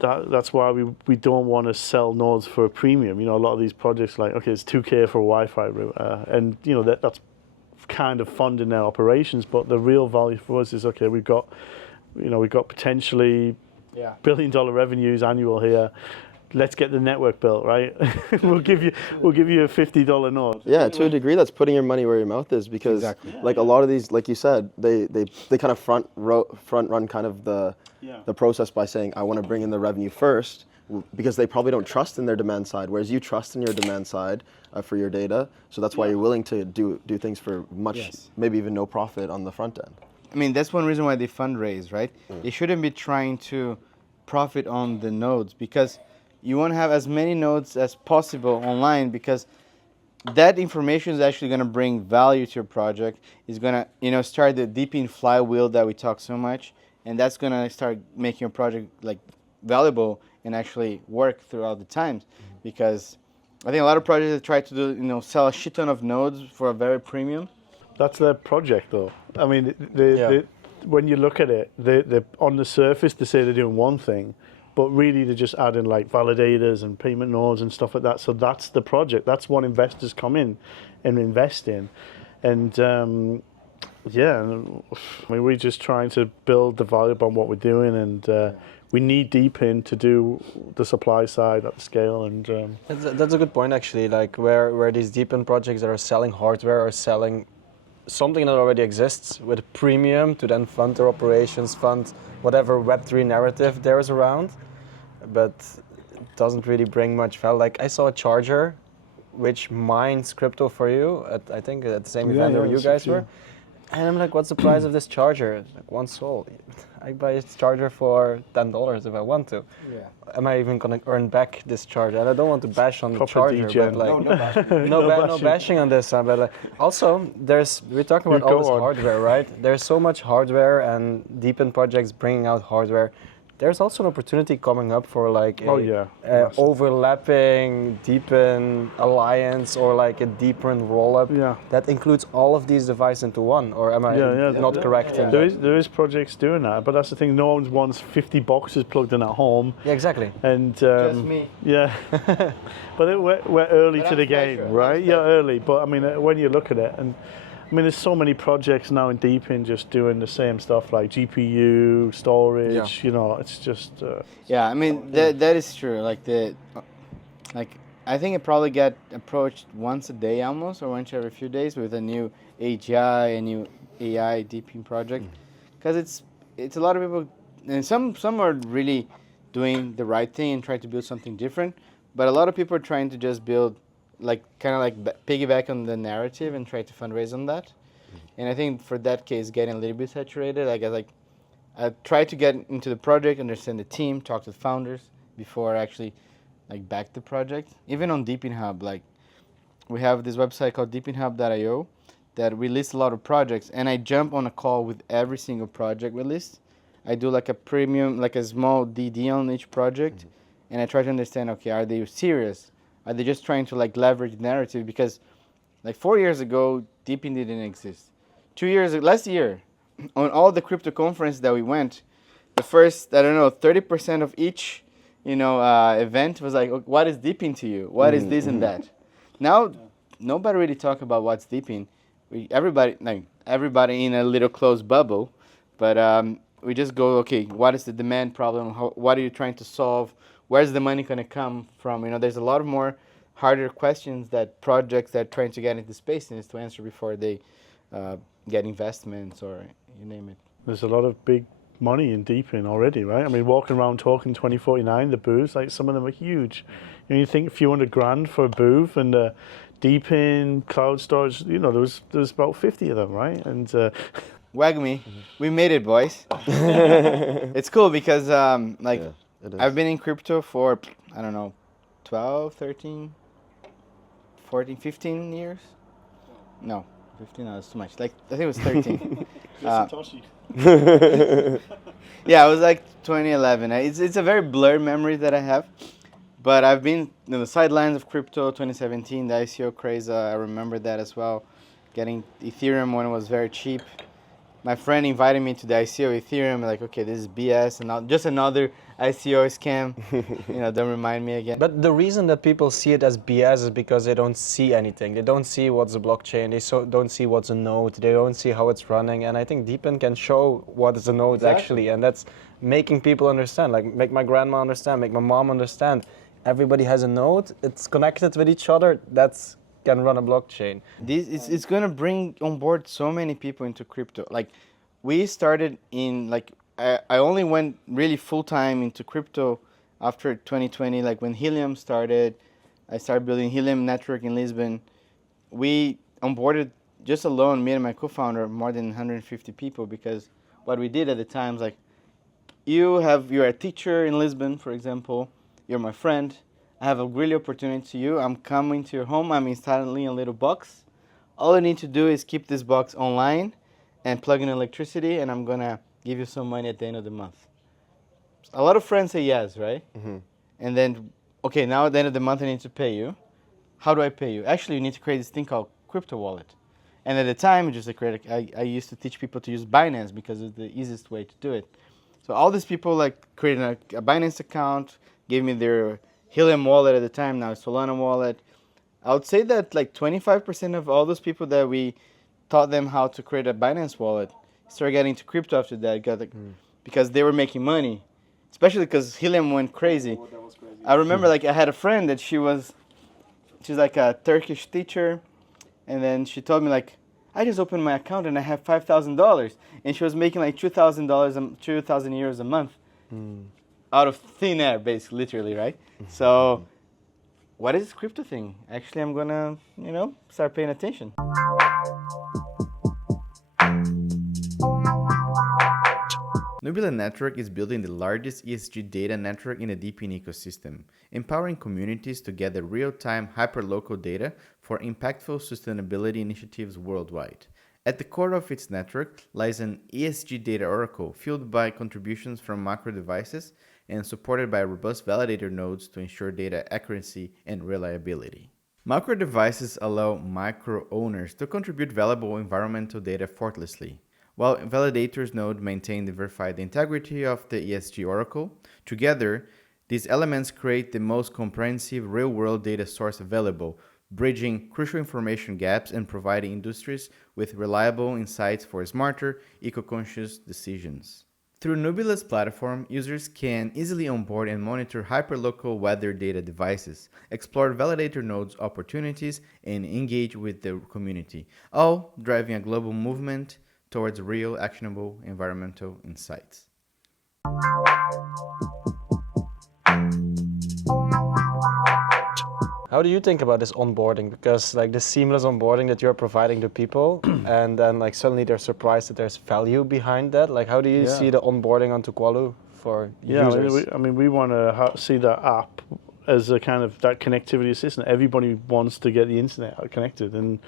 that's why we don't want to sell nodes for a premium. You know, a lot of these projects, like, okay, it's 2K for a Wi-Fi router, and you know that's kind of funding their operations. But the real value for us is, okay, we've got potentially $1 billion revenues annual here. Let's get the network built, right? we'll give you a $50 node. Yeah, to a degree, that's putting your money where your mouth is, because like a lot of these, like you said, they kind of front run kind of the process by saying, I want to bring in the revenue first, because they probably don't trust in their demand side, whereas you trust in your demand side for your data. So that's why you're willing to do things for much, maybe even no profit on the front end. I mean, that's one reason why they fundraise, right? They shouldn't be trying to profit on the nodes, because you want to have as many nodes as possible online, because that information is actually going to bring value to your project. It's going to, you know, start the DePIN flywheel that we talk so much, and that's going to start making your project like valuable and actually work throughout the times. Because I think a lot of projects that try to do, you know, sell a shit ton of nodes for a very premium. That's their project, though. I mean, when you look at it, they on the surface they say they're doing one thing, but really they're just adding like validators and payment nodes and stuff like that. So that's the project. That's what investors come in and invest in. And yeah, I mean, we're just trying to build the value upon what we're doing, and we need DePIN to do the supply side at the scale. And that's a good point, actually. Like where these DePIN projects that are selling hardware are selling something that already exists with a premium to then fund their operations, fund whatever Web3 narrative there is around, but it doesn't really bring much value. Like, I saw a charger which mines crypto for you I think at the same event where you guys were, And I'm like, what's the price of this charger? It's like $1. I buy a charger for $10 if I want to. Yeah. Am I even gonna earn back this charger? And I don't want to bash on the Proper charger, degen. but like, No bashing. no bashing on this. But like, also, we're talking about all go this on. hardware, right? There's so much hardware and DePIN projects bringing out hardware. There's also an opportunity coming up for like overlapping DePIN alliance or like a DePIN rollup that includes all of these devices into one. Or am I not correct? In that? There is projects doing that, but that's the thing. No one wants 50 boxes plugged in at home. Yeah, exactly. And Just me. yeah, but we're early But to the I'm game, special. right? Yeah, early. But I mean, when you look at it, and I mean, there's so many projects now in DePIN just doing the same stuff like GPU storage. You know, it's just. Yeah, I mean that is true. Like I think it probably get approached once a day almost, or once every few days with a new AGI, a new AI DePIN project, because it's a lot of people, and some are really doing the right thing and try to build something different, but a lot of people are trying to just build like kind of like piggyback on the narrative and try to fundraise on that. And I think for that case, getting a little bit saturated. I try to get into the project, understand the team, talk to the founders before I actually like back the project. Even on DePIN Hub, like we have this website called deepinhub.io that we list a lot of projects, and I jump on a call with every single project we list. I do like a premium, like a small DD on each project, and I try to understand, okay, are they serious? Are they just trying to like leverage the narrative? Because like 4 years ago, DePIN didn't exist. Last year, on all the crypto conferences that we went, the first, 30% of each, event was like, what is DePIN to you? What is this and that? Now, nobody really talk about what's DePIN. Everybody in a little closed bubble, but we just go, okay, what is the demand problem? What are you trying to solve? Where's the money going to come from? There's a lot of more harder questions that projects that are trying to get into space needs to answer before they get investments or you name it. There's a lot of big money in DePIN already, right? I mean, walking around talking 2049, the booths, like some of them are huge. You think a few $100,000 for a booth and DePIN, cloud storage, there was about 50 of them, right? And WAGMI, we made it, boys. It's cool because I've been in crypto for, 12, 13, 14, 15 years? No, 15, no, that's too much. I think it was 13. Yeah, it was like 2011. It's a very blurred memory that I have. But I've been in the sidelines of crypto, 2017, the ICO craze, I remember that as well. Getting Ethereum when it was very cheap. My friend invited me to the ICO Ethereum, like, okay, this is BS, and just another ICO scam. Don't remind me again. But the reason that people see it as BS is because they don't see anything. They don't see what's a blockchain. They don't see what's a node. They don't see how it's running. And I think DePIN can show what is a node actually, and that's making people understand. Like, make my grandma understand, make my mom understand. Everybody has a node. It's connected with each other. That's can run a blockchain. It's going to bring on board so many people into crypto. Like, we started in, I only went really full-time into crypto after 2020, like when Helium started. I started building Helium network in Lisbon. We onboarded, just alone, me and my co-founder, more than 150 people, because what we did at the time is like, you're a teacher in Lisbon, for example, you're my friend, I have a really opportunity to you. I'm coming to your home. I'm installing a little box. All I need to do is keep this box online and plug in electricity, and I'm going to give you some money at the end of the month. A lot of friends say yes, right? Mm-hmm. And then, okay, now at the end of the month I need to pay you. How do I pay you? Actually, you need to create this thing called crypto wallet. And at the time, I used to teach people to use Binance because it's the easiest way to do it. So all these people created a Binance account, gave me their Helium wallet at the time, now Solana wallet. I would say that 25% of all those people that we taught them how to create a Binance wallet started getting into crypto after that, because they were making money, especially because Helium went crazy. That was crazy. I remember I had a friend that she's like a Turkish teacher, and then she told me I just opened my account and I have $5,000, and she was making $2,000, 2,000 euros a month. Out of thin air, basically, literally, right? So, what is this crypto thing? Actually, I'm gonna, start paying attention. Nubula Network is building the largest ESG data network in the DePIN ecosystem, empowering communities to gather real-time hyperlocal data for impactful sustainability initiatives worldwide. At the core of its network lies an ESG data oracle fueled by contributions from macro devices and supported by robust validator nodes to ensure data accuracy and reliability. Macro devices allow micro owners to contribute valuable environmental data effortlessly, while validators node maintain and verify the integrity of the ESG oracle. Together, these elements create the most comprehensive real-world data source available, bridging crucial information gaps and providing industries with reliable insights for smarter, eco-conscious decisions. Through Nubula's platform, users can easily onboard and monitor hyperlocal weather data devices, explore validator nodes opportunities, and engage with the community, all driving a global movement towards real, actionable environmental insights. How do you think about this onboarding? Because like the seamless onboarding that you're providing to people, and then like suddenly they're surprised that there's value behind that. Like how do you see the onboarding onto Qualoo for users? I mean, we want to see that app as a kind of that connectivity assistant. Everybody wants to get the internet connected, and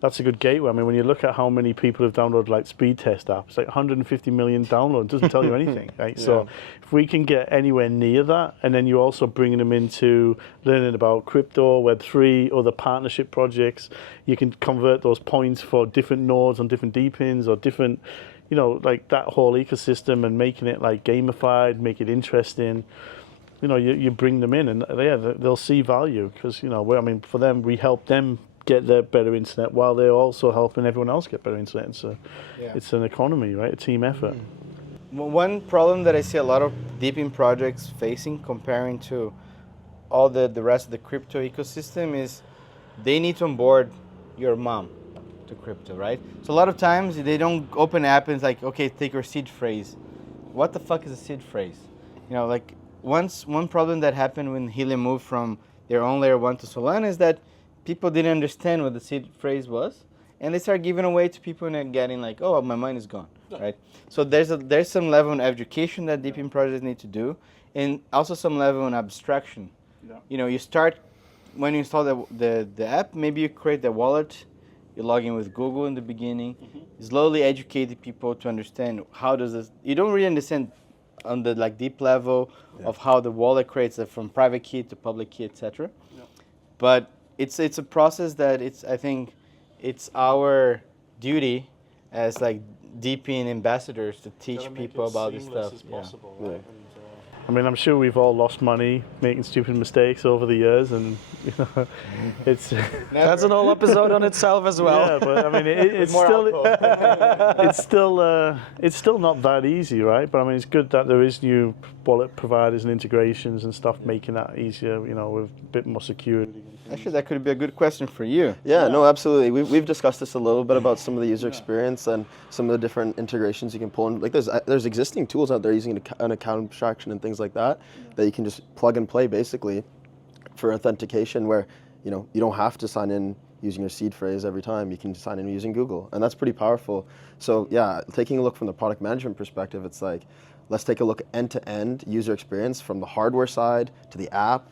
that's a good gateway. I mean, when you look at how many people have downloaded like speed test apps, like 150 million downloads, doesn't tell you anything, right? Yeah. So if we can get anywhere near that, and then you're also bringing them into learning about crypto, Web3, other partnership projects, you can convert those points for different nodes on different DePINs or different, you know, like that whole ecosystem, and making it like gamified, make it interesting. You know, you bring them in, and they'll see value, because, you know, I mean, for them, we help them get their better internet while they're also helping everyone else get better internet. And so it's an economy, right? A team effort. One problem that I see a lot of DePIN projects facing comparing to all the rest of the crypto ecosystem is they need to onboard your mom to crypto, right? So a lot of times they don't open an app and it's like, okay, take your seed phrase. What the fuck is a seed phrase? You know, like one problem that happened when Helium moved from their own layer 1 to Solana is that people didn't understand what the seed phrase was, and they start giving away to people and getting like, oh, my money is gone, right? So there's some level of education that DePIN projects need to do, and also some level of abstraction. You know, you start when you install the app, maybe you create the wallet, you log in with Google in the beginning, slowly educate the people to understand how does this. You don't really understand on the like deep level of how the wallet creates it from private key to public key, etc. But it's a process that I think it's our duty as like DePIN ambassadors to teach people about this stuff. I mean, I'm sure we've all lost money making stupid mistakes over the years, and you know, it's that's an whole episode on itself as well. Yeah, but I mean, it's still not that easy, right? But I mean, it's good that there is new wallet providers and integrations and stuff making that easier, you know, with a bit more security. Actually, that could be a good question for you. Yeah, no, absolutely. We've discussed this a little bit about some of the user experience and some of the different integrations you can pull in. Like there's existing tools out there using an account abstraction and things like that you can just plug and play basically for authentication, where you know you don't have to sign in using your seed phrase every time. You can sign in using Google, and that's pretty powerful. So yeah, taking a look from the product management perspective, it's like let's take a look end-to-end user experience from the hardware side to the app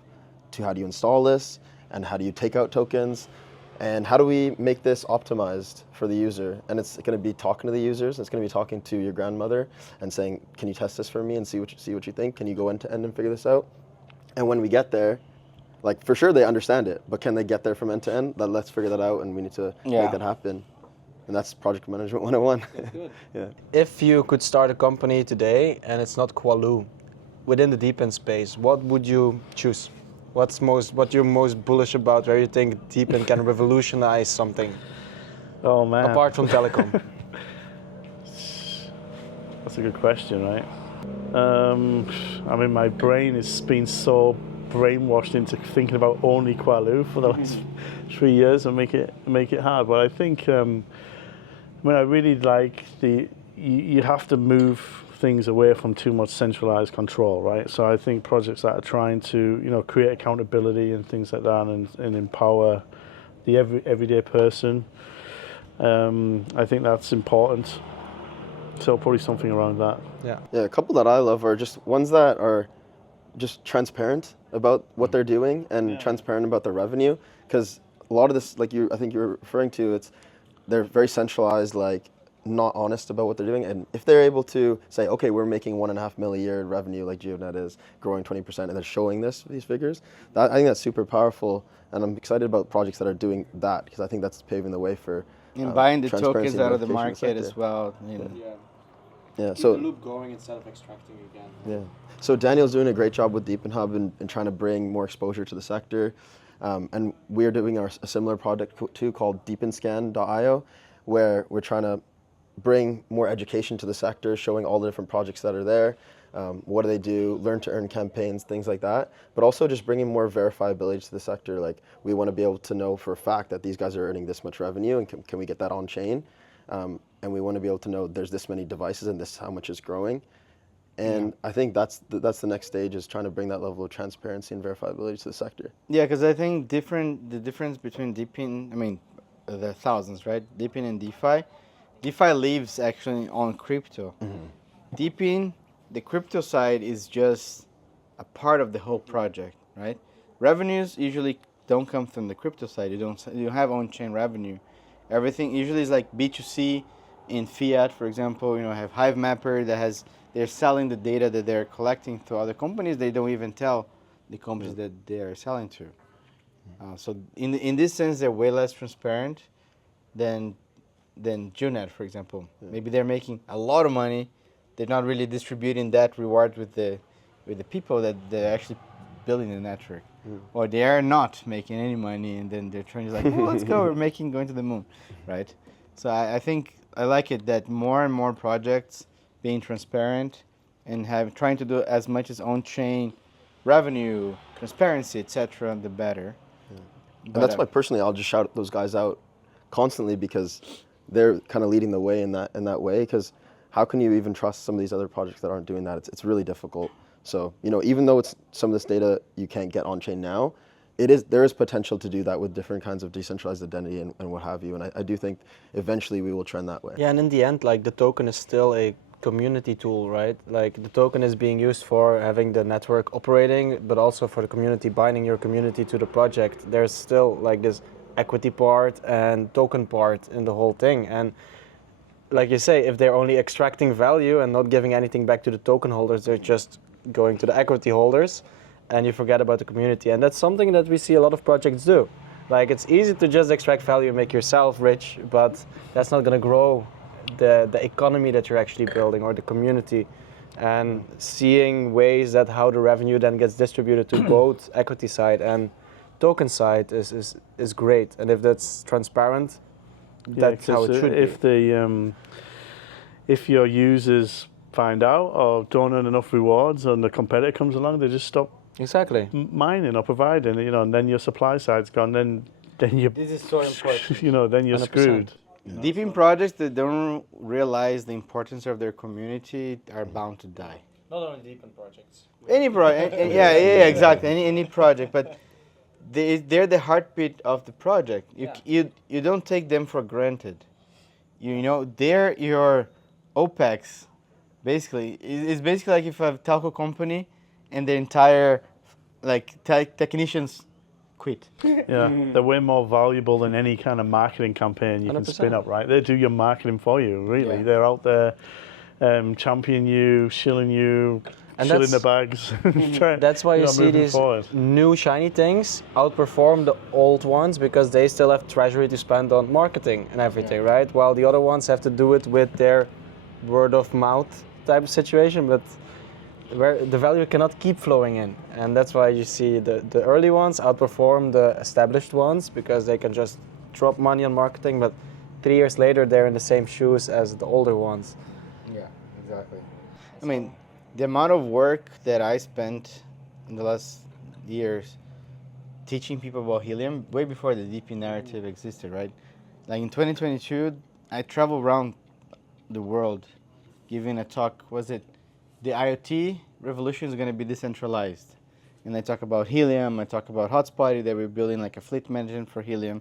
to how do you install this, and how do you take out tokens, and how do we make this optimized for the user? And it's going to be talking to the users. It's going to be talking to your grandmother and saying, "Can you test this for me and see what you think? Can you go end to end and figure this out?" And when we get there, like for sure they understand it, but can they get there from end to end? Let's figure that out, and we need to make that happen. And that's project management 101. That's good. Yeah. If you could start a company today and it's not Qualoo, within the DePIN space, what would you choose? What you're most bullish about, where you think DePIN can revolutionize something? Oh man. Apart from telecom. That's a good question, right? I mean, my brain has been so brainwashed into thinking about only Qualoo for the last 3 years and make it hard. But I think, I really like you have to move things away from too much centralized control, right? So I think projects that are trying to, you know, create accountability and things like that, and empower the everyday person, I think that's important. So probably something around that. Yeah. Yeah, a couple that I love are just ones that are just transparent about what they're doing and transparent about their revenue. Because a lot of this, like I think you're referring to, they're very centralized, like not honest about what they're doing. And if they're able to say, okay, we're making 1.5 million a year in revenue, like GeoNet is growing 20%, and they're showing these figures, I think that's super powerful. And I'm excited about projects that are doing that, because I think that's paving the way for And buying the transparency tokens and out of the verification market in the as sector. well. You know. Yeah, Keep so the loop going instead of extracting again. yeah. So Daniel's doing a great job with DePIN Hub and trying to bring more exposure to the sector. And we're doing a similar project too called deepinscan.io, where we're trying to bring more education to the sector, showing all the different projects that are there. What do they do? Learn to earn campaigns, things like that. But also just bringing more verifiability to the sector. Like, we want to be able to know for a fact that these guys are earning this much revenue, and can we get that on chain? And we want to be able to know there's this many devices and this is how much is growing. And I think that's the next stage, is trying to bring that level of transparency and verifiability to the sector. Yeah, because I think the difference between DePIN, I mean, there are thousands, right? DePIN and DeFi. DeFi lives actually on crypto. DePIN, the crypto side, is just a part of the whole project, right? Revenues usually don't come from the crypto side. You don't have on-chain revenue. Everything usually is like B2C in fiat, for example. You know, have Hive Mapper they're selling the data that they're collecting to other companies. They don't even tell the companies that they are selling to. So in this sense, they're way less transparent than GeoNet, for example. Maybe they're making a lot of money. They're not really distributing that reward with the people that they're actually building the network. Or they are not making any money, and then they're trying to like, oh, let's go, we're going to the moon, right? So I think I like it that more and more projects being transparent and trying to do as much as on-chain revenue, transparency, etc., the better. And that's why personally I'll just shout those guys out constantly, because they're kind of leading the way in that way. Because how can you even trust some of these other projects that aren't doing that? It's really difficult. So, you know, even though it's some of this data you can't get on chain now, there is potential to do that with different kinds of decentralized identity and what have you. And I do think eventually we will trend that way. Yeah, and in the end, like, the token is still a community tool, right? Like, the token is being used for having the network operating, but also for the community, binding your community to the project. There's still like this equity part and token part in the whole thing. And like you say, if they're only extracting value and not giving anything back to the token holders, they're just going to the equity holders, and you forget about the community. And that's something that we see a lot of projects do. Like, it's easy to just extract value and make yourself rich, but that's not going to grow the economy that you're actually building, or the community. And seeing ways that how the revenue then gets distributed to both equity side and token side is great. And if that's transparent, that's how it should be. If your users find out or don't earn enough rewards and the competitor comes along, they just stop Exactly. mining or providing, you know, and then your supply side's gone, then you this is so important. you know, then you're 100%. screwed. DePIN projects that don't realize the importance of their community are bound to die. Not only DePIN projects. Any project, yeah, exactly. Any project, but they're the heartbeat of the project. You don't take them for granted. You know, they're your OPEX. Basically, it's basically like if a telco company and the entire technicians quit. Yeah, they're way more valuable than any kind of marketing campaign you can 100%. spin up, right? They do your marketing for you, really. Yeah. They're out there championing you, shilling you, And shilling the that's- bags. That's why you see moving these forward. new shiny things outperform the old ones, because they still have treasury to spend on marketing and everything, right? While the other ones have to do it with their word of mouth type of situation, but where the value cannot keep flowing in. And that's why you see the early ones outperform the established ones, because they can just drop money on marketing, but 3 years later they're in the same shoes as the older ones. Yeah, exactly. I mean, the amount of work that I spent in the last years teaching people about helium, way before the DePIN narrative existed, right? Like in 2022, I traveled around the world giving a talk. Was it the IoT revolution is going to be decentralized? And I talk about helium, I talk about Hotspotty, that we're building like a fleet management for helium.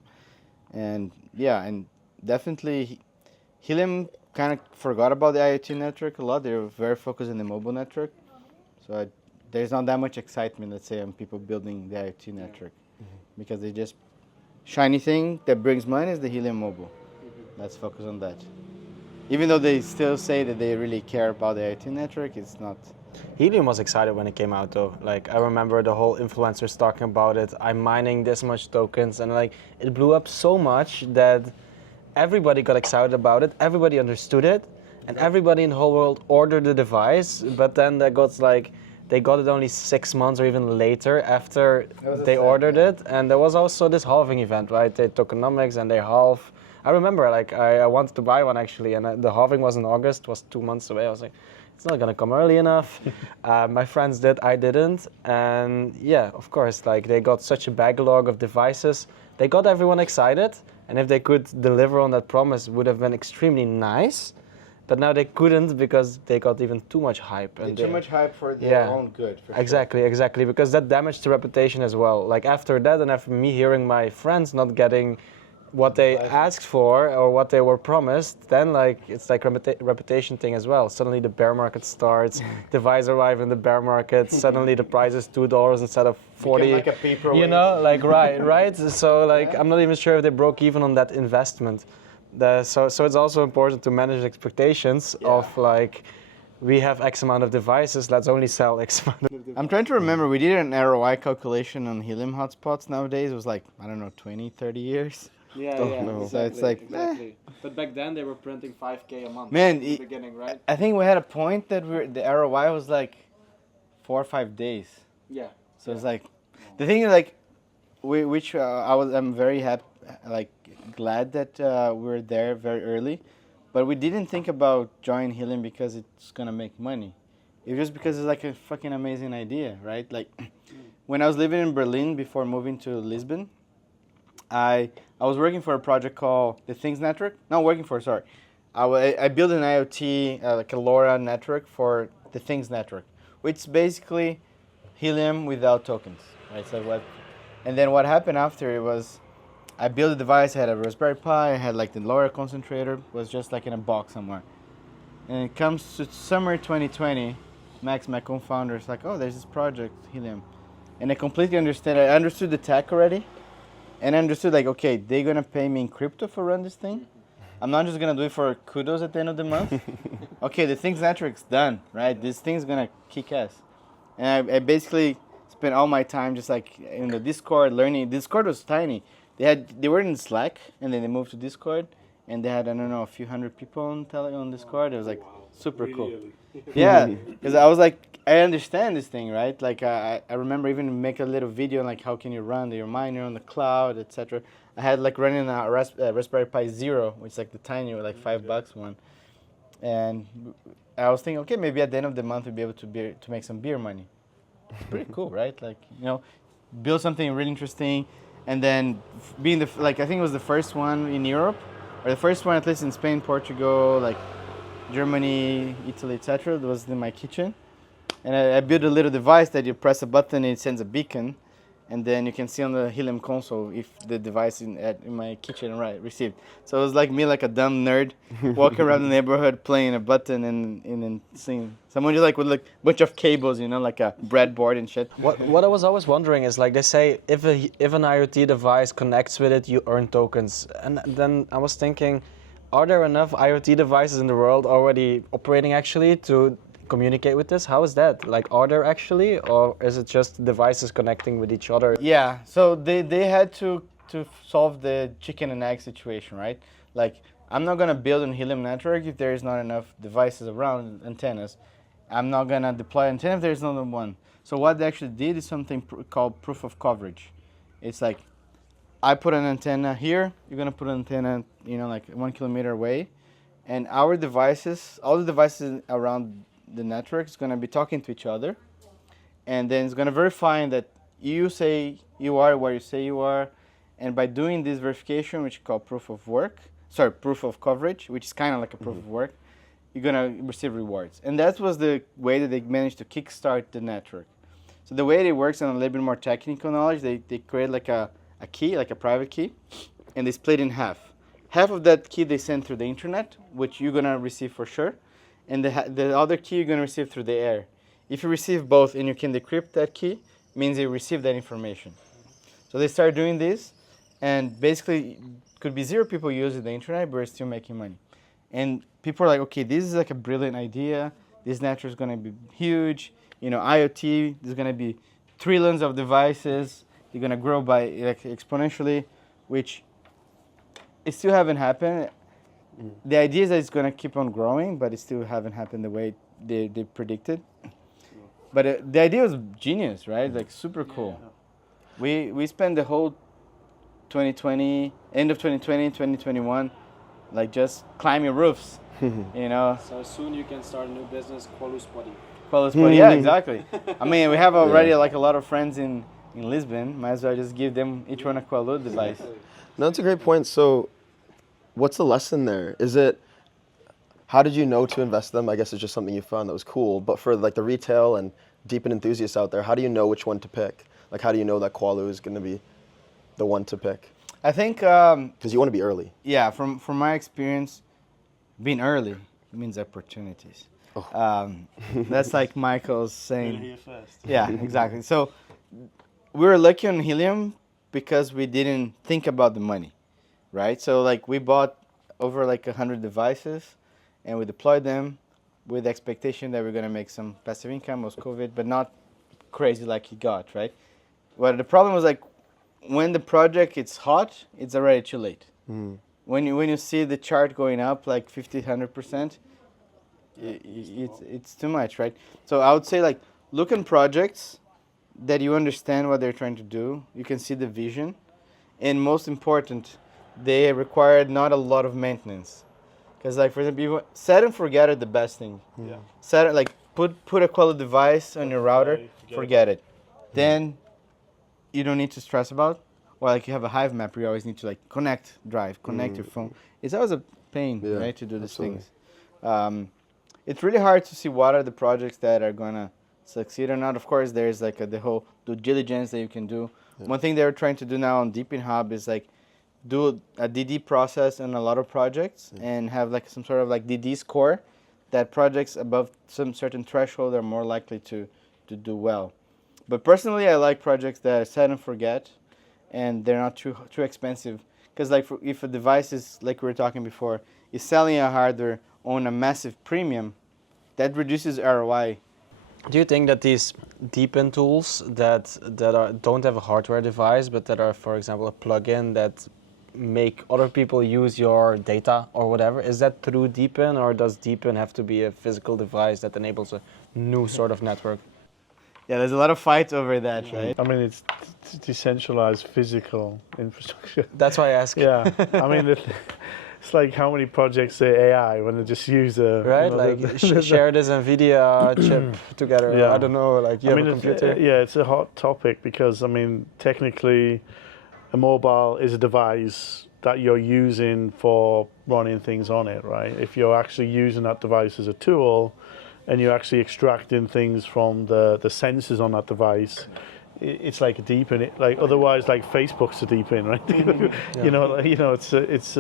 And yeah, and definitely helium kind of forgot about the IoT network a lot. They were very focused on the mobile network. So there's not that much excitement, let's say, on people building the IoT network. Because they just, shiny thing that brings money is the Helium mobile. Let's focus on that. Even though they still say that they really care about the IoT network, it's not. Helium was excited when it came out though. Like I remember the whole influencers talking about it. I'm mining this much tokens, and like it blew up so much that everybody got excited about it. Everybody understood it, and everybody in the whole world ordered the device. But then they got it only 6 months or even later after they ordered it. And there was also this halving event, right? They tokenomics and they halve. I remember like I wanted to buy one actually, and the halving was in August, was 2 months away. I was like, it's not gonna come early enough. My friends did, I didn't. And yeah, of course, like they got such a backlog of devices. They got everyone excited. And if they could deliver on that promise, it would have been extremely nice. But now they couldn't because they got even too much hype. And too much hype for their own good. For exactly, because that damaged the reputation as well. Like after that, and after me hearing my friends not getting what they asked for or what they were promised, then like it's like reputation thing as well. Suddenly the bear market starts, device arrive in the bear market, suddenly the price is $2 instead of 40. Like a paper you know, like right. So like I'm not even sure if they broke even on that investment. So it's also important to manage expectations of like, we have X amount of devices, let's only sell X amount of devices. I'm trying to remember, we did an ROI calculation on Helium hotspots nowadays. It was like, I don't know, 20, 30 years. Yeah, no. So it's like, But back then they were printing 5K a month. Man, in the beginning, right? I think we had a point that the ROI was like 4 or 5 days. Yeah. So it's like, the thing is like, I'm very happy, like glad that we were there very early, but we didn't think about joining Helium because it's gonna make money. It was just because it's like a fucking amazing idea, right? Like when I was living in Berlin before moving to Lisbon, I was working for a project called the Things Network. Not working for, sorry. I built an IoT, like a LoRa network for the Things Network, which is basically Helium without tokens, right? So and then what happened after it was, I built a device, I had a Raspberry Pi, I had like the LoRa concentrator, was just like in a box somewhere. And it comes to summer 2020, Max, my co-founder, is like, oh, there's this project, Helium. And I completely understand, I understood the tech already, and I understood like, okay, they're gonna pay me in crypto for run this thing. I'm not just gonna do it for kudos at the end of the month. Okay, the Things Network's done, right? This thing's gonna kick ass. And I basically spent all my time just like in the Discord learning. Discord was tiny. They were in Slack, and then they moved to Discord, and they had, I don't know, a few hundred people on Discord. It was like super cool. Yeah, because I was like, I understand this thing, right? Like I remember even make a little video like how can you run your miner on the cloud, etc. I had like running a Raspberry Pi Zero, which is like the tiny, like $5 one, and I was thinking, okay, maybe at the end of the month we'll be able to make some beer money. Pretty cool, right? Like, you know, build something really interesting. And then being I think it was the first one in Europe, or the first one at least in Spain, Portugal, like Germany, Italy, etc. That was in my kitchen. And I built a little device that you press a button and it sends a beacon. And then you can see on the Helium console if the device in my kitchen received. So it was like me, like a dumb nerd, walking around the neighborhood playing a button and then seeing someone just like with like a bunch of cables, you know, like a breadboard and shit. What I was always wondering is like they say if an IoT device connects with it, you earn tokens. And then I was thinking, are there enough IoT devices in the world already operating actually to communicate with this? How is that? Like, are there actually, or is it just devices connecting with each other? Yeah, so they had to solve the chicken and egg situation, right? Like, I'm not gonna build a Helium network if there is not enough devices around, antennas. I'm not gonna deploy antenna if there's not one. So what they actually did is something called proof of coverage. It's like, I put an antenna here, you're gonna put an antenna, you know, like 1 kilometer away, and our devices, all the devices around the network is going to be talking to each other, and then it's going to verify that you say you are where you say you are, and by doing this verification, which is called proof of coverage, which is kind of like a proof of work, you're going to receive rewards. And that was the way that they managed to kickstart the network. So the way it works, on a little bit more technical knowledge, they create like a key, like a private key, and they split in half. half of that key they send through the internet, which you're gonna receive for sure, and the other key you're gonna receive through the air. If you receive both and you can decrypt that key, means you receive that information. So they started doing this, and basically could be 0 people using the internet, but we're still making money. And people are like, okay, this is like a brilliant idea. This network is gonna be huge. You know, IoT, there's gonna be trillions of devices. They're gonna grow by like exponentially, which it still haven't happened. The idea is that it's gonna keep on growing, but it still haven't happened the way they predicted. But the idea was genius, right? Like super cool. We spent the whole 2020, end of 2020, 2021, like just climbing roofs, you know. So soon you can start a new business, Hotspotty. Qualoo, yeah, exactly. I mean, we have already like a lot of friends in Lisbon. Might as well just give them each one a Qualoo device. No, that's a great point. So, what's the lesson there? Is it, how did you know to invest them? I guess it's just something you found that was cool. But for like the retail and DePIN enthusiasts out there, how do you know which one to pick? Like, how do you know that Qualoo is going to be the one to pick? I think because you want to be early. Yeah, from my experience, being early means opportunities. That's like Michael's saying. Here first. Yeah, exactly. So we were lucky on helium because we didn't think about the money, right? So like we bought over like 100 devices and we deployed them with the expectation that we're going to make some passive income post COVID, but not crazy like he got, right? Well, the problem was like when the project is hot, it's already too late. When you see the chart going up like 50, 100%, it's too much, right? So I would say like look at projects that you understand what they're trying to do. You can see the vision, and most important, they require not a lot of maintenance. Because like for example, set and forget are the best thing. Yeah. Set like put a Qualoo device on your router, forget it. Then you don't need to stress about. Or like you have a Hive map, you always need to like connect Drive, connect your phone. It's always a pain, right, to do these things. It's really hard to see what are the projects that are gonna succeed or not. Of course, there's like the whole due diligence that you can do. One thing they're trying to do now on DePIN Hub is like do a DD process on a lot of projects and have like some sort of like DD score that projects above some certain threshold are more likely to do well. But personally, I like projects that are set and forget, and they're not too expensive. Because like if a device is, like we were talking before, is selling a hardware on a massive premium, that reduces ROI. Do you think that these DePIN tools that don't have a hardware device, but that are, for example, a plugin that make other people use your data or whatever, is that through DePIN, or does DePIN have to be a physical device that enables a new sort of network? Yeah, there's a lot of fight over that, right? I mean, it's decentralized physical infrastructure. That's why I ask. Yeah, I mean, it's like how many projects say AI when they just use a right, like share this NVIDIA chip together. Yeah. I don't know, like you have a computer. It's a hot topic because I mean, technically, a mobile is a device that you're using for running things on it, right? If you're actually using that device as a tool, and you're actually extracting things from the sensors on that device, it's like a DePIN. Like otherwise, like Facebook's a DePIN, right? You know, it's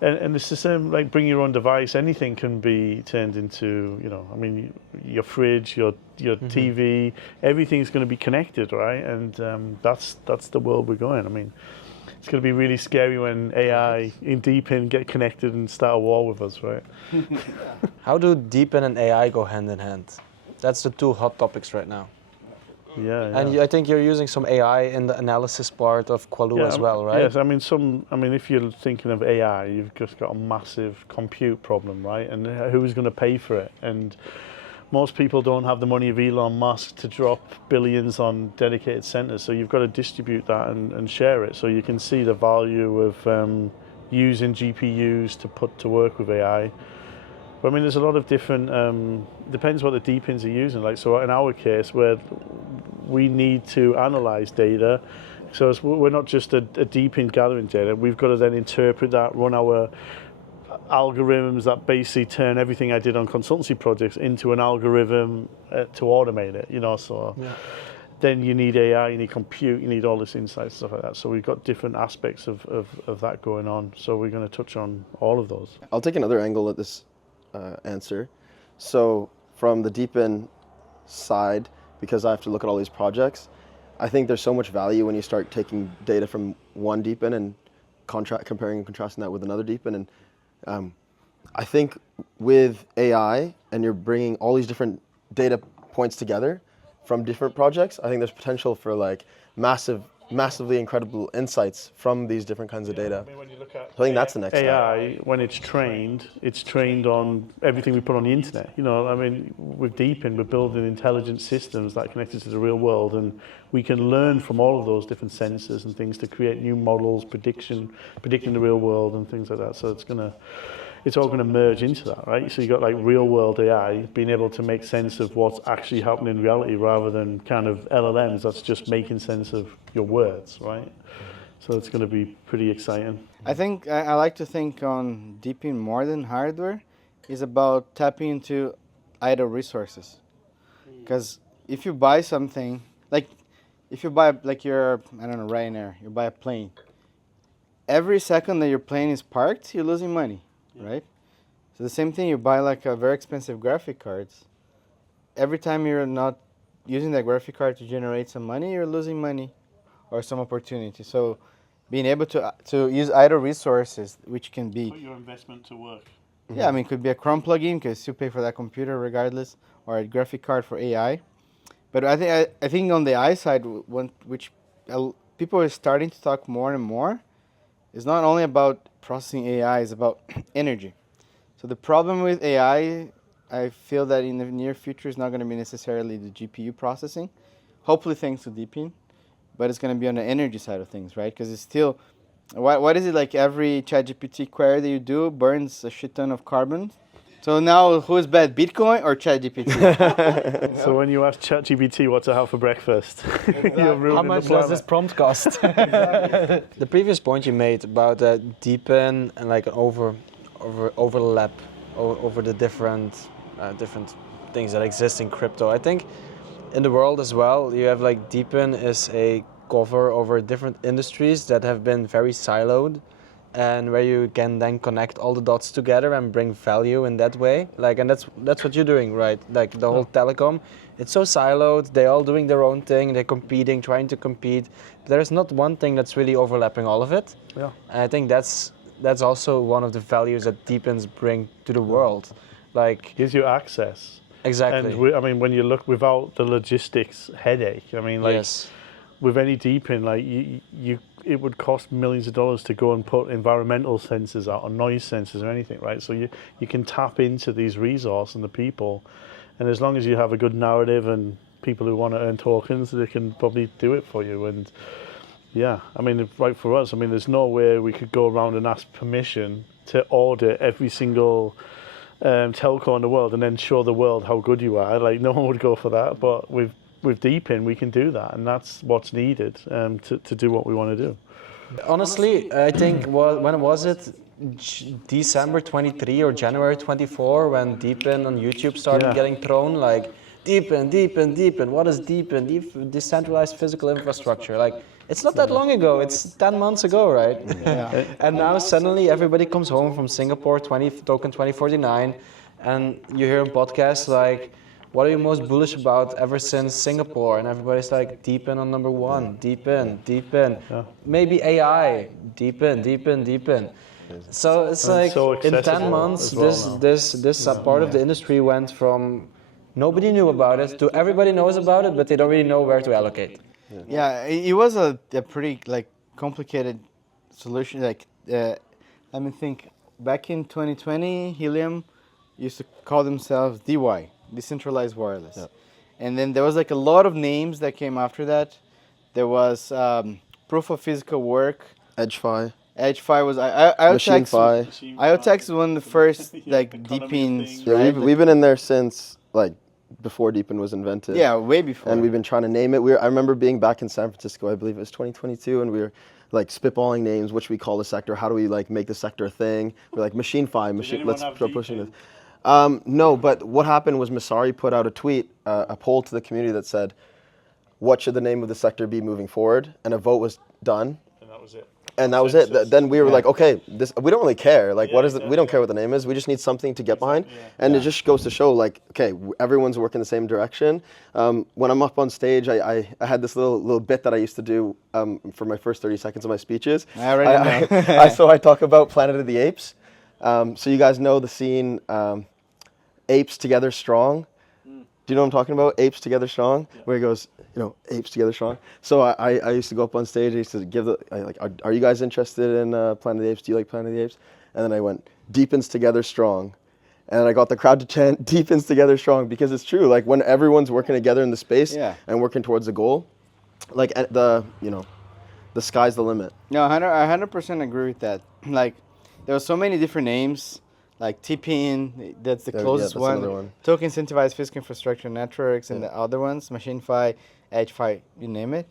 and it's the same. Like bring your own device. Anything can be turned into, you know. I mean, your fridge, your TV, everything's going to be connected, right? And that's the world we're going. I mean, it's going to be really scary when AI in DePIN get connected and start a war with us, right? How do DePIN and AI go hand in hand? That's the two hot topics right now. Yeah. And I think you're using some AI in the analysis part of Qualoo as well, right? Yes, I mean, if you're thinking of AI, you've just got a massive compute problem, right? And who's going to pay for it? And most people don't have the money of Elon Musk to drop billions on dedicated centers, so you've got to distribute that and share it. So you can see the value of using GPUs to put to work with AI. But I mean, there's a lot of different, depends what the DePINs are using. Like, so in our case, where we need to analyze data, so we're not just a DePIN gathering data, we've got to then interpret that, run our algorithms that basically turn everything I did on consultancy projects into an algorithm to automate it, you know, so. Yeah. then you need AI, you need compute, you need all this insight, stuff like that. So we've got different aspects of that going on. So we're going to touch on all of those. I'll take another angle at this answer. So from the DePIN side, because I have to look at all these projects, I think there's so much value when you start taking data from one DePIN and comparing and contrasting that with another DePIN. And I think with AI and you're bringing all these different data points together from different projects, I think there's potential for like massively incredible insights from these different kinds of data. I mean, when you look at I think that's the next step. AI, when it's trained on everything we put on the internet. You know, I mean, with DePIN, we're building intelligent systems that are connected to the real world, and we can learn from all of those different sensors and things to create new models, predicting the real world and things like that. So it's all going to merge into that, right? So you got like real world AI being able to make sense of what's actually happening in reality rather than kind of LLMs that's just making sense of your words, right? So it's going to be pretty exciting. I think I like to think on DePIN more than hardware is about tapping into idle resources. Because if you buy something, like if you buy like your, I don't know, Ryanair, you buy a plane. Every second that your plane is parked, you're losing money, right? So the same thing, you buy like a very expensive graphic cards. Every time you're not using that graphic card to generate some money, you're losing money or some opportunity. So being able to use idle resources, which can be... Put your investment to work. Yeah, I mean, it could be a Chrome plugin because you pay for that computer regardless, or a graphic card for AI. But I think on the AI side, which people are starting to talk more and more, is not only about processing AI, it's about energy. So the problem with AI, I feel that in the near future is not going to be necessarily the GPU processing, hopefully thanks to DePIN, but it's going to be on the energy side of things, right? Because it's still, what is it like every ChatGPT query that you do burns a shit ton of carbon? So now who's bad, Bitcoin or ChatGPT? So when you ask ChatGPT what to have for breakfast, you're ruining How much the planet. does this prompt cost? The previous point you made about DePIN and like an overlap over the different things that exist in crypto. I think in the world as well, you have like DePIN is a cover over different industries that have been very siloed, and where you can then connect all the dots together and bring value in that way. Like, and that's what you're doing, right? Like the whole telecom, it's so siloed. They're all doing their own thing. They're competing, trying to compete. There's not one thing that's really overlapping all of it. Yeah. And I think that's also one of the values that DePINs bring to the world. Like, Gives you access. exactly. And I mean, when you look without the logistics headache, I mean, like Yes. with any DePIN, like it would cost millions of dollars to go and put environmental sensors out or noise sensors or anything, right? So you can tap into these resources and the people, and as long as you have a good narrative and people who want to earn tokens, they can probably do it for you. And yeah, I mean, right for us, I mean, there's no way we could go around and ask permission to audit every single telco in the world and then show the world how good you are. Like, no one would go for that, but with DePIN, we can do that, and that's what's needed to do what we want to do. Honestly, I think, when was it? December 23 or January 24 when DePIN on YouTube started getting thrown, like, DePIN, what is DePIN? Decentralized physical infrastructure. Like, it's not that long ago, it's 10 months ago, right? Yeah. And now suddenly everybody comes home from Singapore, token 2049, and you hear on podcasts like, what are you most bullish about ever since Singapore? And everybody's like, DePIN on number one, DePIN. Yeah. Maybe AI, DePIN. So it's like, so in 10 accessible months, as well this part of the industry went from nobody knew about it to everybody knows about it, but they don't really know where to allocate. Yeah, it was a pretty like complicated solution. Like, let me think. Back in 2020, Helium used to call themselves DY, Decentralized Wireless. Yep. And then there was like a lot of names that came after that. There was Proof of Physical Work. EdgeFi. EdgeFi was MachineFi. IoTex was one of the first like economy of DePINs, things. Yeah, right? we've been in there since like before DePIN was invented. Yeah, way before. And we've been trying to name it. I remember being back in San Francisco, I believe it was 2022, and we were like spitballing names, which we call the sector. How do we like make the sector a thing? We're like MachineFi, let's start pushing this. No, but what happened was Masari put out a tweet, a poll to the community that said, what should the name of the sector be moving forward, and a vote was done. And that was it. And that was it. Then we were like, okay, this we don't really care. Like, what is it? We don't care what the name is. We just need something to get behind. And it just goes to show, like, okay, everyone's working the same direction. When I'm up on stage, I had this little bit that I used to do for my first 30 seconds of my speeches. I already know. So I talk about Planet of the Apes. So you guys know the scene, Apes Together Strong. Do you know what I'm talking about? Apes Together Strong, where he goes, apes together strong. So I used to go up on stage. I used to give are you guys interested in Planet of the Apes? Do you like Planet of the Apes? And then I went, DePINs Together Strong. And I got the crowd to chant DePINs Together Strong, because it's true. Like, when everyone's working together in the space and working towards a goal, like, the sky's the limit. No, I 100% agree with that. Like, there were so many different names. Like TPIN, that's the closest one. Token incentivized physical infrastructure networks, and the other ones, MachineFi, EdgeFi, you name it.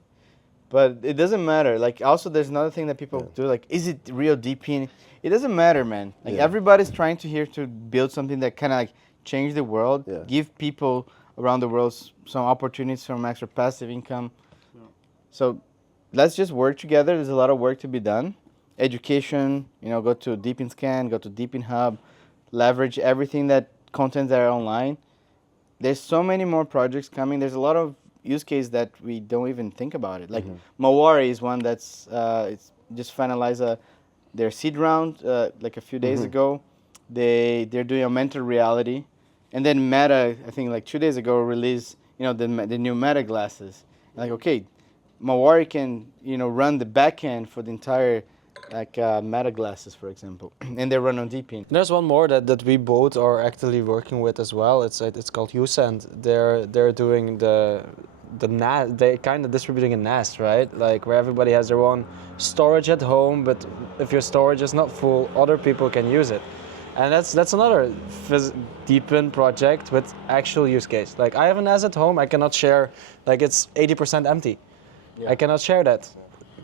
But it doesn't matter. Like, also, there's another thing that people do. Like, is it real DePIN? It doesn't matter, man. Like, everybody's trying to build something that kind of like change the world, give people around the world some opportunities, some extra passive income. So let's just work together. There's a lot of work to be done. Education, go to DePIN Scan, go to DePIN Hub. Leverage everything that contents that are online. There's so many more projects coming. There's a lot of use cases that we don't even think about it. Like Mawari is one that's it's just finalized their seed round like a few days ago. They're doing augmented reality, and then Meta, I think like 2 days ago, released the new Meta glasses. Like, okay, Mawari can run the backend for the entire Meta glasses, for example, and they run on DePIN. There's one more that we both are actively working with as well. It's called Usend. They're doing the NAS. They're kind of distributing a NAS, right? Like, where everybody has their own storage at home, but if your storage is not full, other people can use it. And that's another DePIN project with actual use case. Like, I have a NAS at home. I cannot share. Like, it's 80% empty. I cannot share that.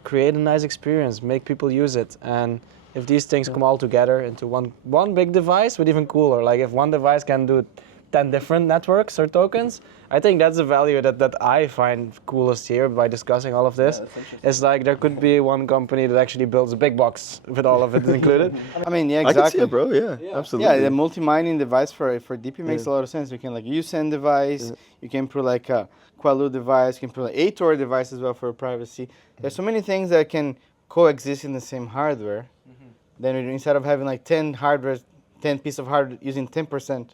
Create a nice experience, make people use it, and if these things come all together into one big device, with even cooler, like if one device can do 10 different networks or tokens, I think that's the value that I find coolest here by discussing all of this. It's like there could be one company that actually builds a big box with all of it included. I mean, exactly. I can see it, bro. Yeah, absolutely. Yeah, the multi-mining device for DePIN makes a lot of sense. You can Usend device, you can put like a Qualoo device, you can put a Tor device as well for privacy. There's so many things that can coexist in the same hardware. Then instead of having like 10 pieces of hardware using 10%,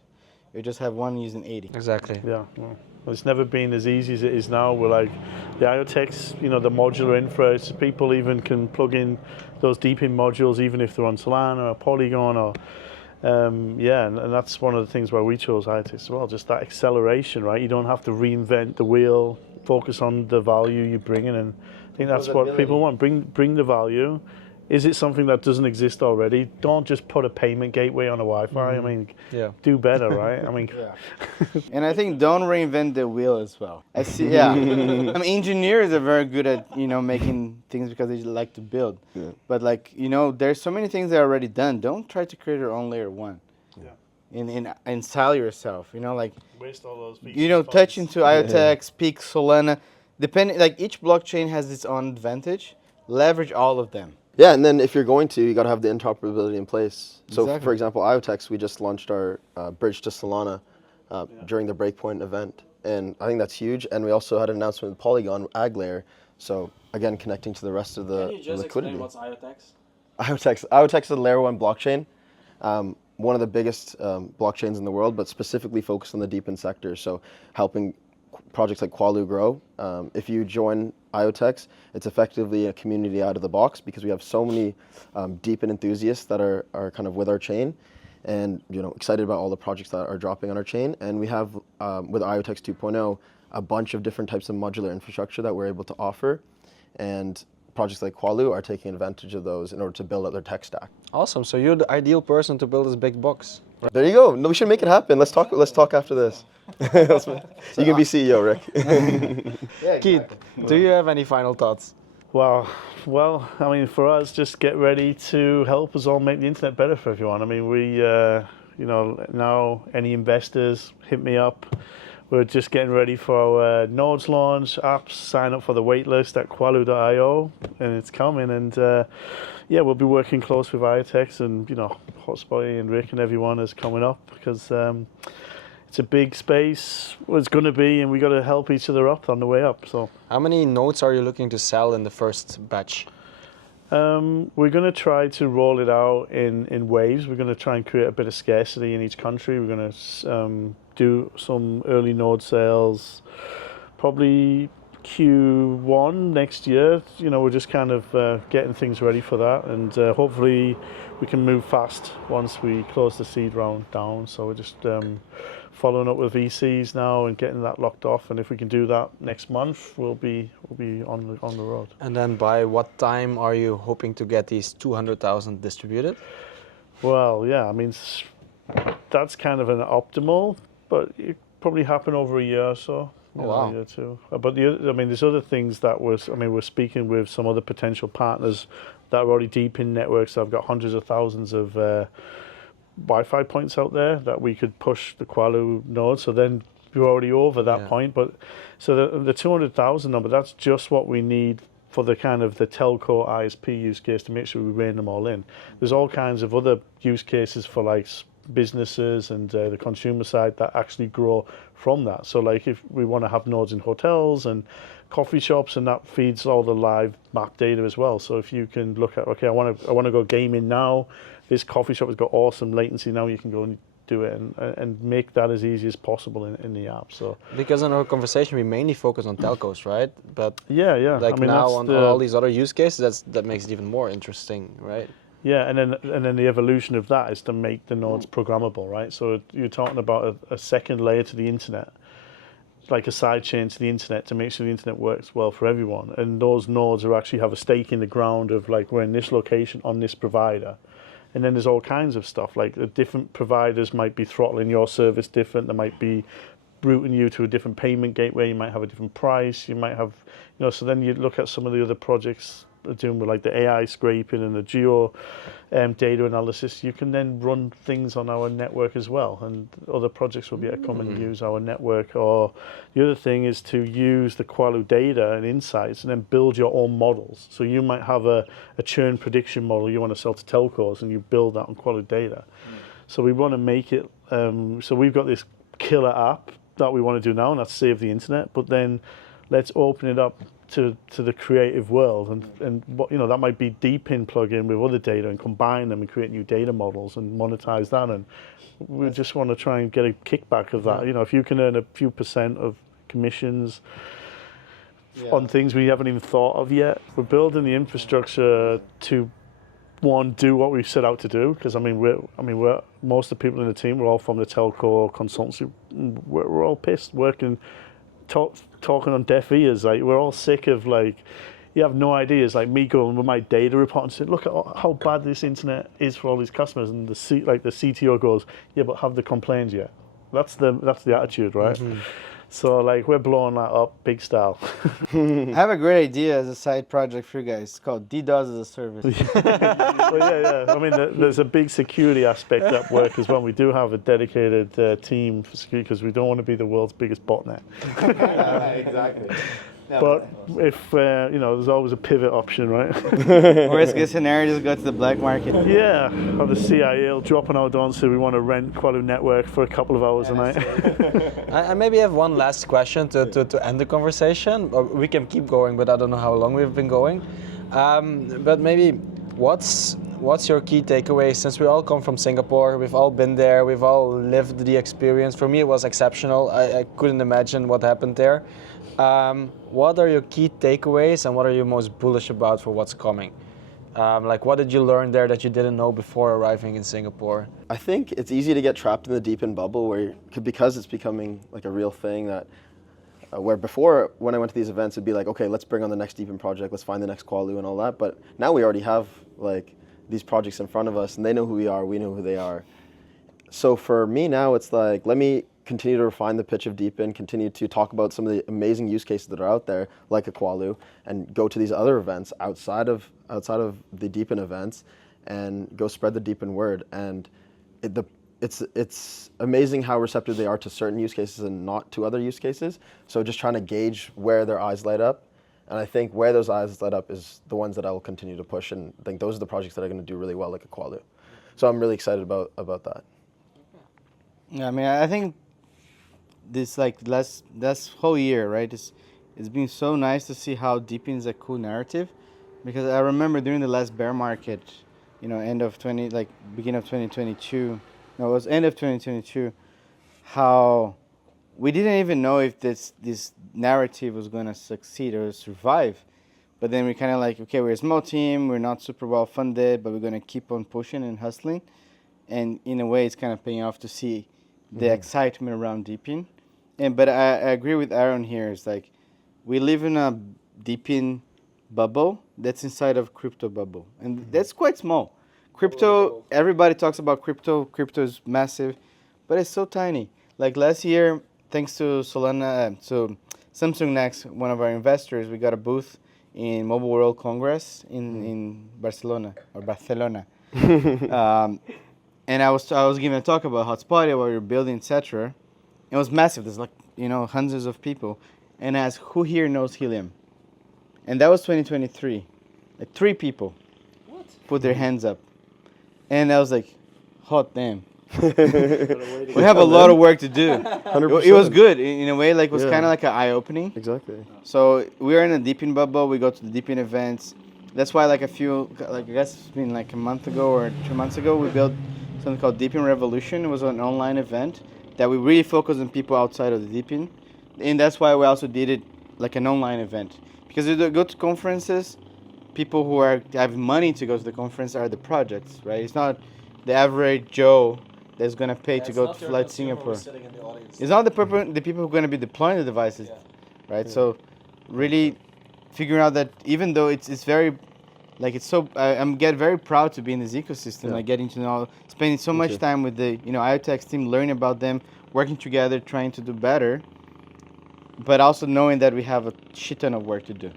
you just have one using 80. Exactly. Yeah. Well, it's never been as easy as it is now. We're like the IoTex, the modular infra. So people even can plug in those DePIN modules, even if they're on Solana or Polygon or. And that's one of the things why we chose IoTex as well, just that acceleration, right? You don't have to reinvent the wheel, focus on the value you bring in, and I think that's what people want. Bring the value. Is it something that doesn't exist already? Don't just put a payment gateway on a Wi-Fi. I mean, do better, right? I mean, and I think don't reinvent the wheel as well. I see. Yeah, I mean, engineers are very good at making things because they like to build. Yeah. But like there's so many things that are already done. Don't try to create your own layer one. Yeah. And style yourself. Like waste all those features. Touch into IoTex, Peak, Solana. Depending, like each blockchain has its own advantage. Leverage all of them. Yeah, and then if you're going to, you got to have the interoperability in place. So, for example, IoTex, we just launched our bridge to Solana during the Breakpoint event, and I think that's huge. And we also had an announcement with Polygon Ag Layer. So again, connecting to the rest of the liquidity. Can you just explain what's IoTex? IoTex is a layer 1 blockchain, one of the biggest blockchains in the world, but specifically focused on the DePIN sector. So helping projects like Qualoo grow. If you join IoTex, it's effectively a community out of the box because we have so many DePIN enthusiasts that are kind of with our chain, and excited about all the projects that are dropping on our chain. And we have with IoTex 2.0 a bunch of different types of modular infrastructure that we're able to offer, and projects like Qualoo are taking advantage of those in order to build out their tech stack. Awesome. So you're the ideal person to build this big box. Right. There you go. No, we should make it happen. Let's talk after this. You can be CEO, Rick. Keith, do you have any final thoughts? Well, I mean, for us, just get ready to help us all make the internet better for everyone. I mean, we, now any investors, hit me up. we're just getting ready for our nodes launch, apps, sign up for the waitlist at Qualoo.io, and it's coming. And yeah, we'll be working close with IoTex and Hotspotty and Rick and everyone is coming up because it's a big space. Well, it's going to be, and we got to help each other up on the way up. So, how many nodes are you looking to sell in the first batch? we're going to try to roll it out in waves. We're going to try and create a bit of scarcity in each country. We're going to do some early node sales, probably Q1 next year. We're just kind of getting things ready for that, and hopefully we can move fast once we close the seed round down. So we're just following up with VCs now and getting that locked off. And if we can do that next month, we'll be on the road. And then by what time are you hoping to get these 200,000 distributed? Well, yeah, I mean, that's kind of an optimal, but it probably happen over a year or so. Oh, wow. A year or two. But there's other things that we're speaking with some other potential partners that are already deep in networks. I've got hundreds of thousands of Wi-Fi points out there that we could push the Qualoo node. So then we're already over that point. But so the 200,000 number, that's just what we need for the kind of the telco ISP use case to make sure we rein them all in. There's all kinds of other use cases for like businesses and the consumer side that actually grow from that. So like if we want to have nodes in hotels and coffee shops, and that feeds all the live map data as well. So if you can look at, okay, I want to go gaming now, this coffee shop has got awesome latency now, you can go and do it and make that as easy as possible in the app. So because in our conversation we mainly focus on telcos, right? But yeah, like now on all these other use cases, that makes it even more interesting, right? Yeah, and then the evolution of that is to make the nodes programmable, right? So you're talking about a second layer to the internet, like a side chain to the internet to make sure the internet works well for everyone. And those nodes are actually have a stake in the ground of like, we're in this location on this provider. And then there's all kinds of stuff, like the different providers might be throttling your service different. They might be routing you to a different payment gateway. You might have a different price. You might have, so then you look at some of the other projects doing with like the AI scraping and the geo data analysis. You can then run things on our network as well, and other projects will be able to come and use our network. Or the other thing is to use the Qualoo data and insights and then build your own models. So you might have a churn prediction model you want to sell to telcos, and you build that on Qualoo data. So we want to make it, so we've got this killer app that we want to do now, and that's Save the Internet, but then let's open it up to the creative world, and what that might be DePIN plug-in with other data and combine them and create new data models and monetize that. And we just want to try and get a kickback of that. If you can earn a few percent of commissions on things we haven't even thought of yet. We're building the infrastructure to do what we set out to do, because we're most of the people in the team, we're all from the telco consultancy. We're all pissed working, talking on deaf ears. Like, we're all sick of, like, you have no idea. It's like me going with my data report and saying, look at how bad this internet is for all these customers, and the CTO goes, yeah, but have the complaints yet? That's the attitude, right? So like, we're blowing that up big style. I have a great idea as a side project for you guys. It's called DDoS as a service. Well, yeah. I mean, there's a big security aspect at work as well. We do have a dedicated team for security, because we don't want to be the world's biggest botnet. Exactly. But if, there's always a pivot option, right? Worst case scenario, just go to the black market. Yeah, or the CIA will drop an our door and say we want to rent Qualoo network for a couple of hours a night. I maybe have one last question to end the conversation. We can keep going, but I don't know how long we've been going. But maybe what's your key takeaway? Since we all come from Singapore, we've all been there, we've all lived the experience. For me, it was exceptional. I couldn't imagine what happened there. What are your key takeaways, and what are you most bullish about for what's coming? Like, what did you learn there that you didn't know before arriving in Singapore? I think it's easy to get trapped in the DePIN bubble because it's becoming like a real thing that where before, when I went to these events, it'd be like, okay, let's bring on the next DePIN project, let's find the next Qualoo and all that. But now we already have like these projects in front of us, and they know who we are, we know who they are. So for me now, it's like, let me continue to refine the pitch of DePIN, continue to talk about some of the amazing use cases that are out there, like a Qualoo, and go to these other events outside of the DePIN events, and go spread the DePIN word. And the it's amazing how receptive they are to certain use cases and not to other use cases. So just trying to gauge where their eyes light up. And I think where those eyes light up is the ones that I will continue to push. And I think those are the projects that are going to do really well, like a Qualoo. So I'm really excited about that. Yeah, I mean, I think this last whole year, right? It's been so nice to see how DePIN is a cool narrative, because I remember during the last bear market, end of beginning of 2022. No, it was end of 2022. How we didn't even know if this narrative was going to succeed or survive. But then we kind of okay, we're a small team, we're not super well funded, but we're going to keep on pushing and hustling. And in a way, it's kind of paying off to see the excitement around DePIN. But I agree with Aaron here. It's we live in a DePIN bubble that's inside of crypto bubble. And that's quite small. Crypto, everybody talks about crypto. Crypto is massive, but it's so tiny. Like last year, thanks to Samsung Next, one of our investors, we got a booth in Mobile World Congress in Barcelona. And I was giving a talk about Hotspotty, what we're building, etc. It was massive. There's hundreds of people. And I asked, who here knows Helium? And that was 2023. 3 people put their hands up. And I was like, hot damn. We have a lot of work to do. 100%. It was good in a way. It was kind of like an eye-opening. Exactly. So we are in a DePIN bubble. We go to the DePIN events. That's why I guess it's been a month ago or 2 months ago, we built something called DePIN Revolution. It was an online event that we really focused on people outside of the DePIN. And that's why we also did it like an online event. Because if you go to conferences, people who have money to go to the conference are the projects, right? It's not the average Joe that's going to pay to go to fly to Singapore. It's not the people who are going to be deploying the devices, right? Yeah. So really figuring out that even though it's very, I'm very proud to be in this ecosystem, getting to know, spending so much time with the, IoTech team, learning about them, working together, trying to do better, but also knowing that we have a shit ton of work to do.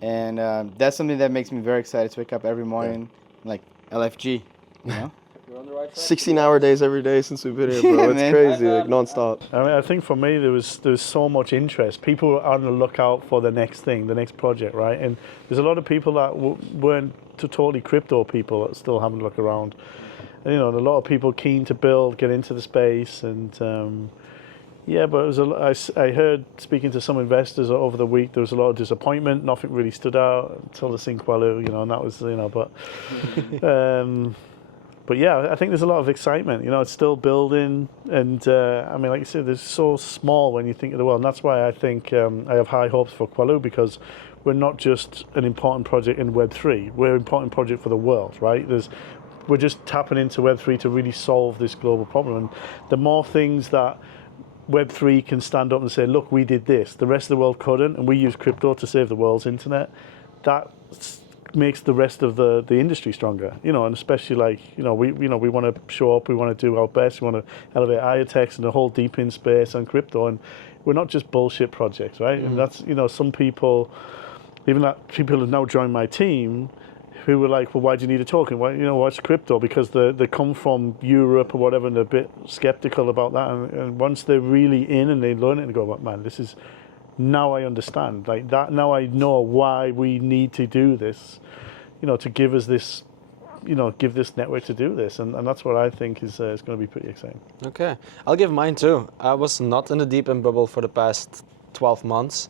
And that's something that makes me very excited to wake up every morning, like LFG, You're on the right track. 16-hour days every day since we've been here, bro. It's crazy, non-stop. I mean, I think for me there was so much interest. People were on the lookout for the next thing, the next project, right? And there's a lot of people that weren't totally crypto people that still haven't looked around. And, a lot of people keen to build, get into the space, and but it was I heard speaking to some investors over the week, there was a lot of disappointment. Nothing really stood out until the Qualoo, and that was, but yeah, I think there's a lot of excitement. It's still building, and I mean, like you said, it's so small when you think of the world. And that's why I think I have high hopes for Qualoo, because we're not just an important project in Web3. We're an important project for the world, right? We're just tapping into Web3 to really solve this global problem. And the more things that Web3 can stand up and say, look, we did this, the rest of the world couldn't, and we use crypto to save the world's internet, that makes the rest of the industry stronger, and especially we want to show up, we want to do our best, we want to elevate IoTech and the whole DePIN space and crypto, and we're not just bullshit projects, right? And that's, some people, even that people have now joined my team, who were like, well, why do you need a token? Why, what's crypto? Because they come from Europe or whatever, and they're a bit skeptical about that. And once they're really in and they learn it and go, well, man, this is, now I understand. Like that, now I know why we need to do this, to give us this, give this network to do this. And that's what I think is going to be pretty exciting. Okay, I'll give mine too. I was not in the DePIN bubble for the past 12 months.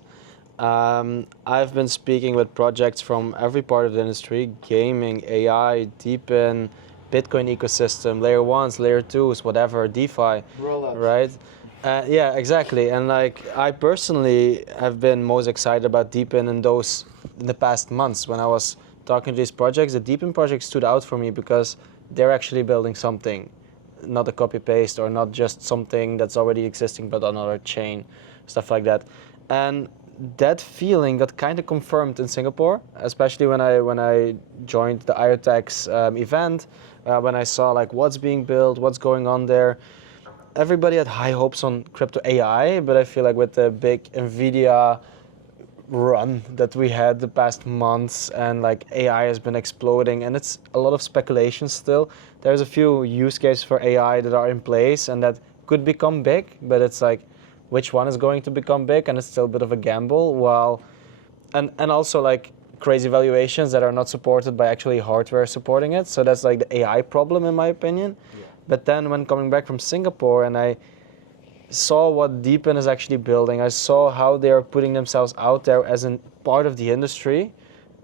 I've been speaking with projects from every part of the industry: gaming, AI, DePIN, Bitcoin ecosystem, layer 1s, layer 2s, whatever, DeFi, right? Yeah, exactly. And I personally have been most excited about DePIN in the past months. When I was talking to these projects, the DePIN project stood out for me because they're actually building something, not a copy-paste or not just something that's already existing but on another chain, stuff like that. And that feeling got kind of confirmed in Singapore, especially when I joined the IoTech event, when I saw what's being built, what's going on there. Everybody had high hopes on crypto AI, but I feel like with the big NVIDIA run that we had the past months, and AI has been exploding, and it's a lot of speculation still, there's a few use cases for AI that are in place and that could become big, but it's like, which one is going to become big? And it's still a bit of a gamble. While, and also like crazy valuations that are not supported by actually hardware supporting it. So that's like the AI problem in my opinion. Yeah. But then when coming back from Singapore and I saw what DePIN is actually building, I saw how they are putting themselves out there as a part of the industry,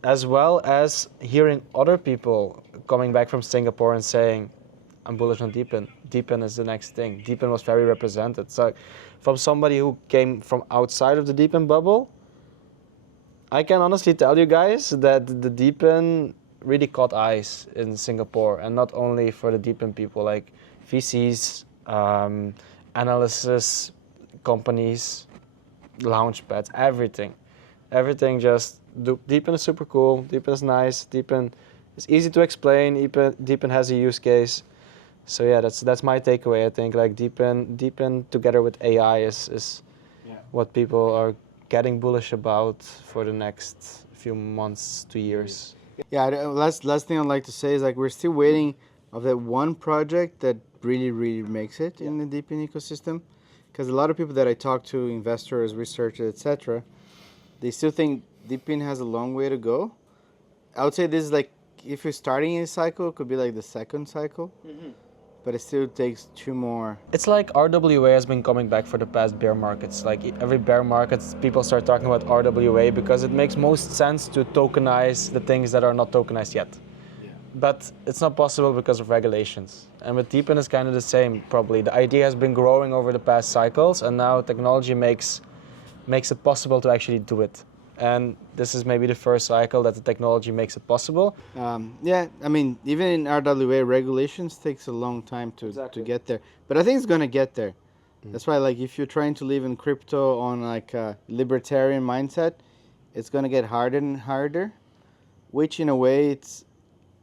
as well as hearing other people coming back from Singapore and saying, I'm bullish on DePIN. DePIN is the next thing. DePIN was very represented. So from somebody who came from outside of the DePIN bubble, I can honestly tell you guys that the DePIN really caught eyes in Singapore, and not only for the DePIN people, like VCs, analysis companies, launchpads, everything. Everything just, DePIN is super cool, DePIN is nice, DePIN is easy to explain, DePIN has a use case. So yeah, that's my takeaway. I think like DePIN together with AI is what people are getting bullish about for the next few months to years. Yeah, the last thing I'd like to say is like we're still waiting of that one project that really makes it in the DePIN ecosystem, because a lot of people that I talk to, investors, researchers, etc., they still think DePIN has a long way to go. I would say this is like, if you're starting a cycle, it could be like the second cycle, but it still takes 2 more. It's like RWA has been coming back for the past bear markets. Like every bear market, people start talking about RWA because it makes most sense to tokenize the things that are not tokenized yet. But it's not possible because of regulations. And with DePIN it's kind of the same, probably. The idea has been growing over the past cycles, and now technology makes it possible to actually do it. And this is maybe the first cycle that the technology makes it possible. Yeah, I mean, even in RWA, regulations takes a long time to get there. But I think it's going to get there. That's why, like, if you're trying to live in crypto on, like, a libertarian mindset, it's going to get harder and harder, which, in a way, it's,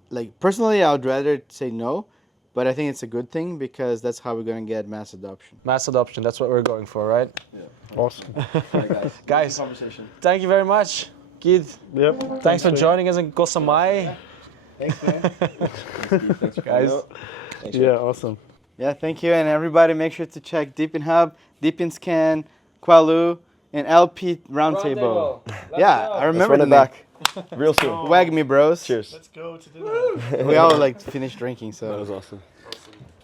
like, personally, I would rather say no, but I think it's a good thing because that's how we're going to get mass adoption. Mass adoption, that's what we're going for, right? Yeah. Awesome. Right, Guys, conversation. thank you very much. Keith, Yep. thanks for joining us in Koh Samui. Thanks, man. Thanks, Guys. Thanks, Yeah, awesome. Yeah, thank you. And everybody, make sure to check DePIN Hub, DePIN Scan, Qualoo, and LP Roundtable. Yeah, I remember the Let's run it back real soon. Wag me, bros. Cheers. Let's go to dinner. We all like finished drinking, so. That was awesome.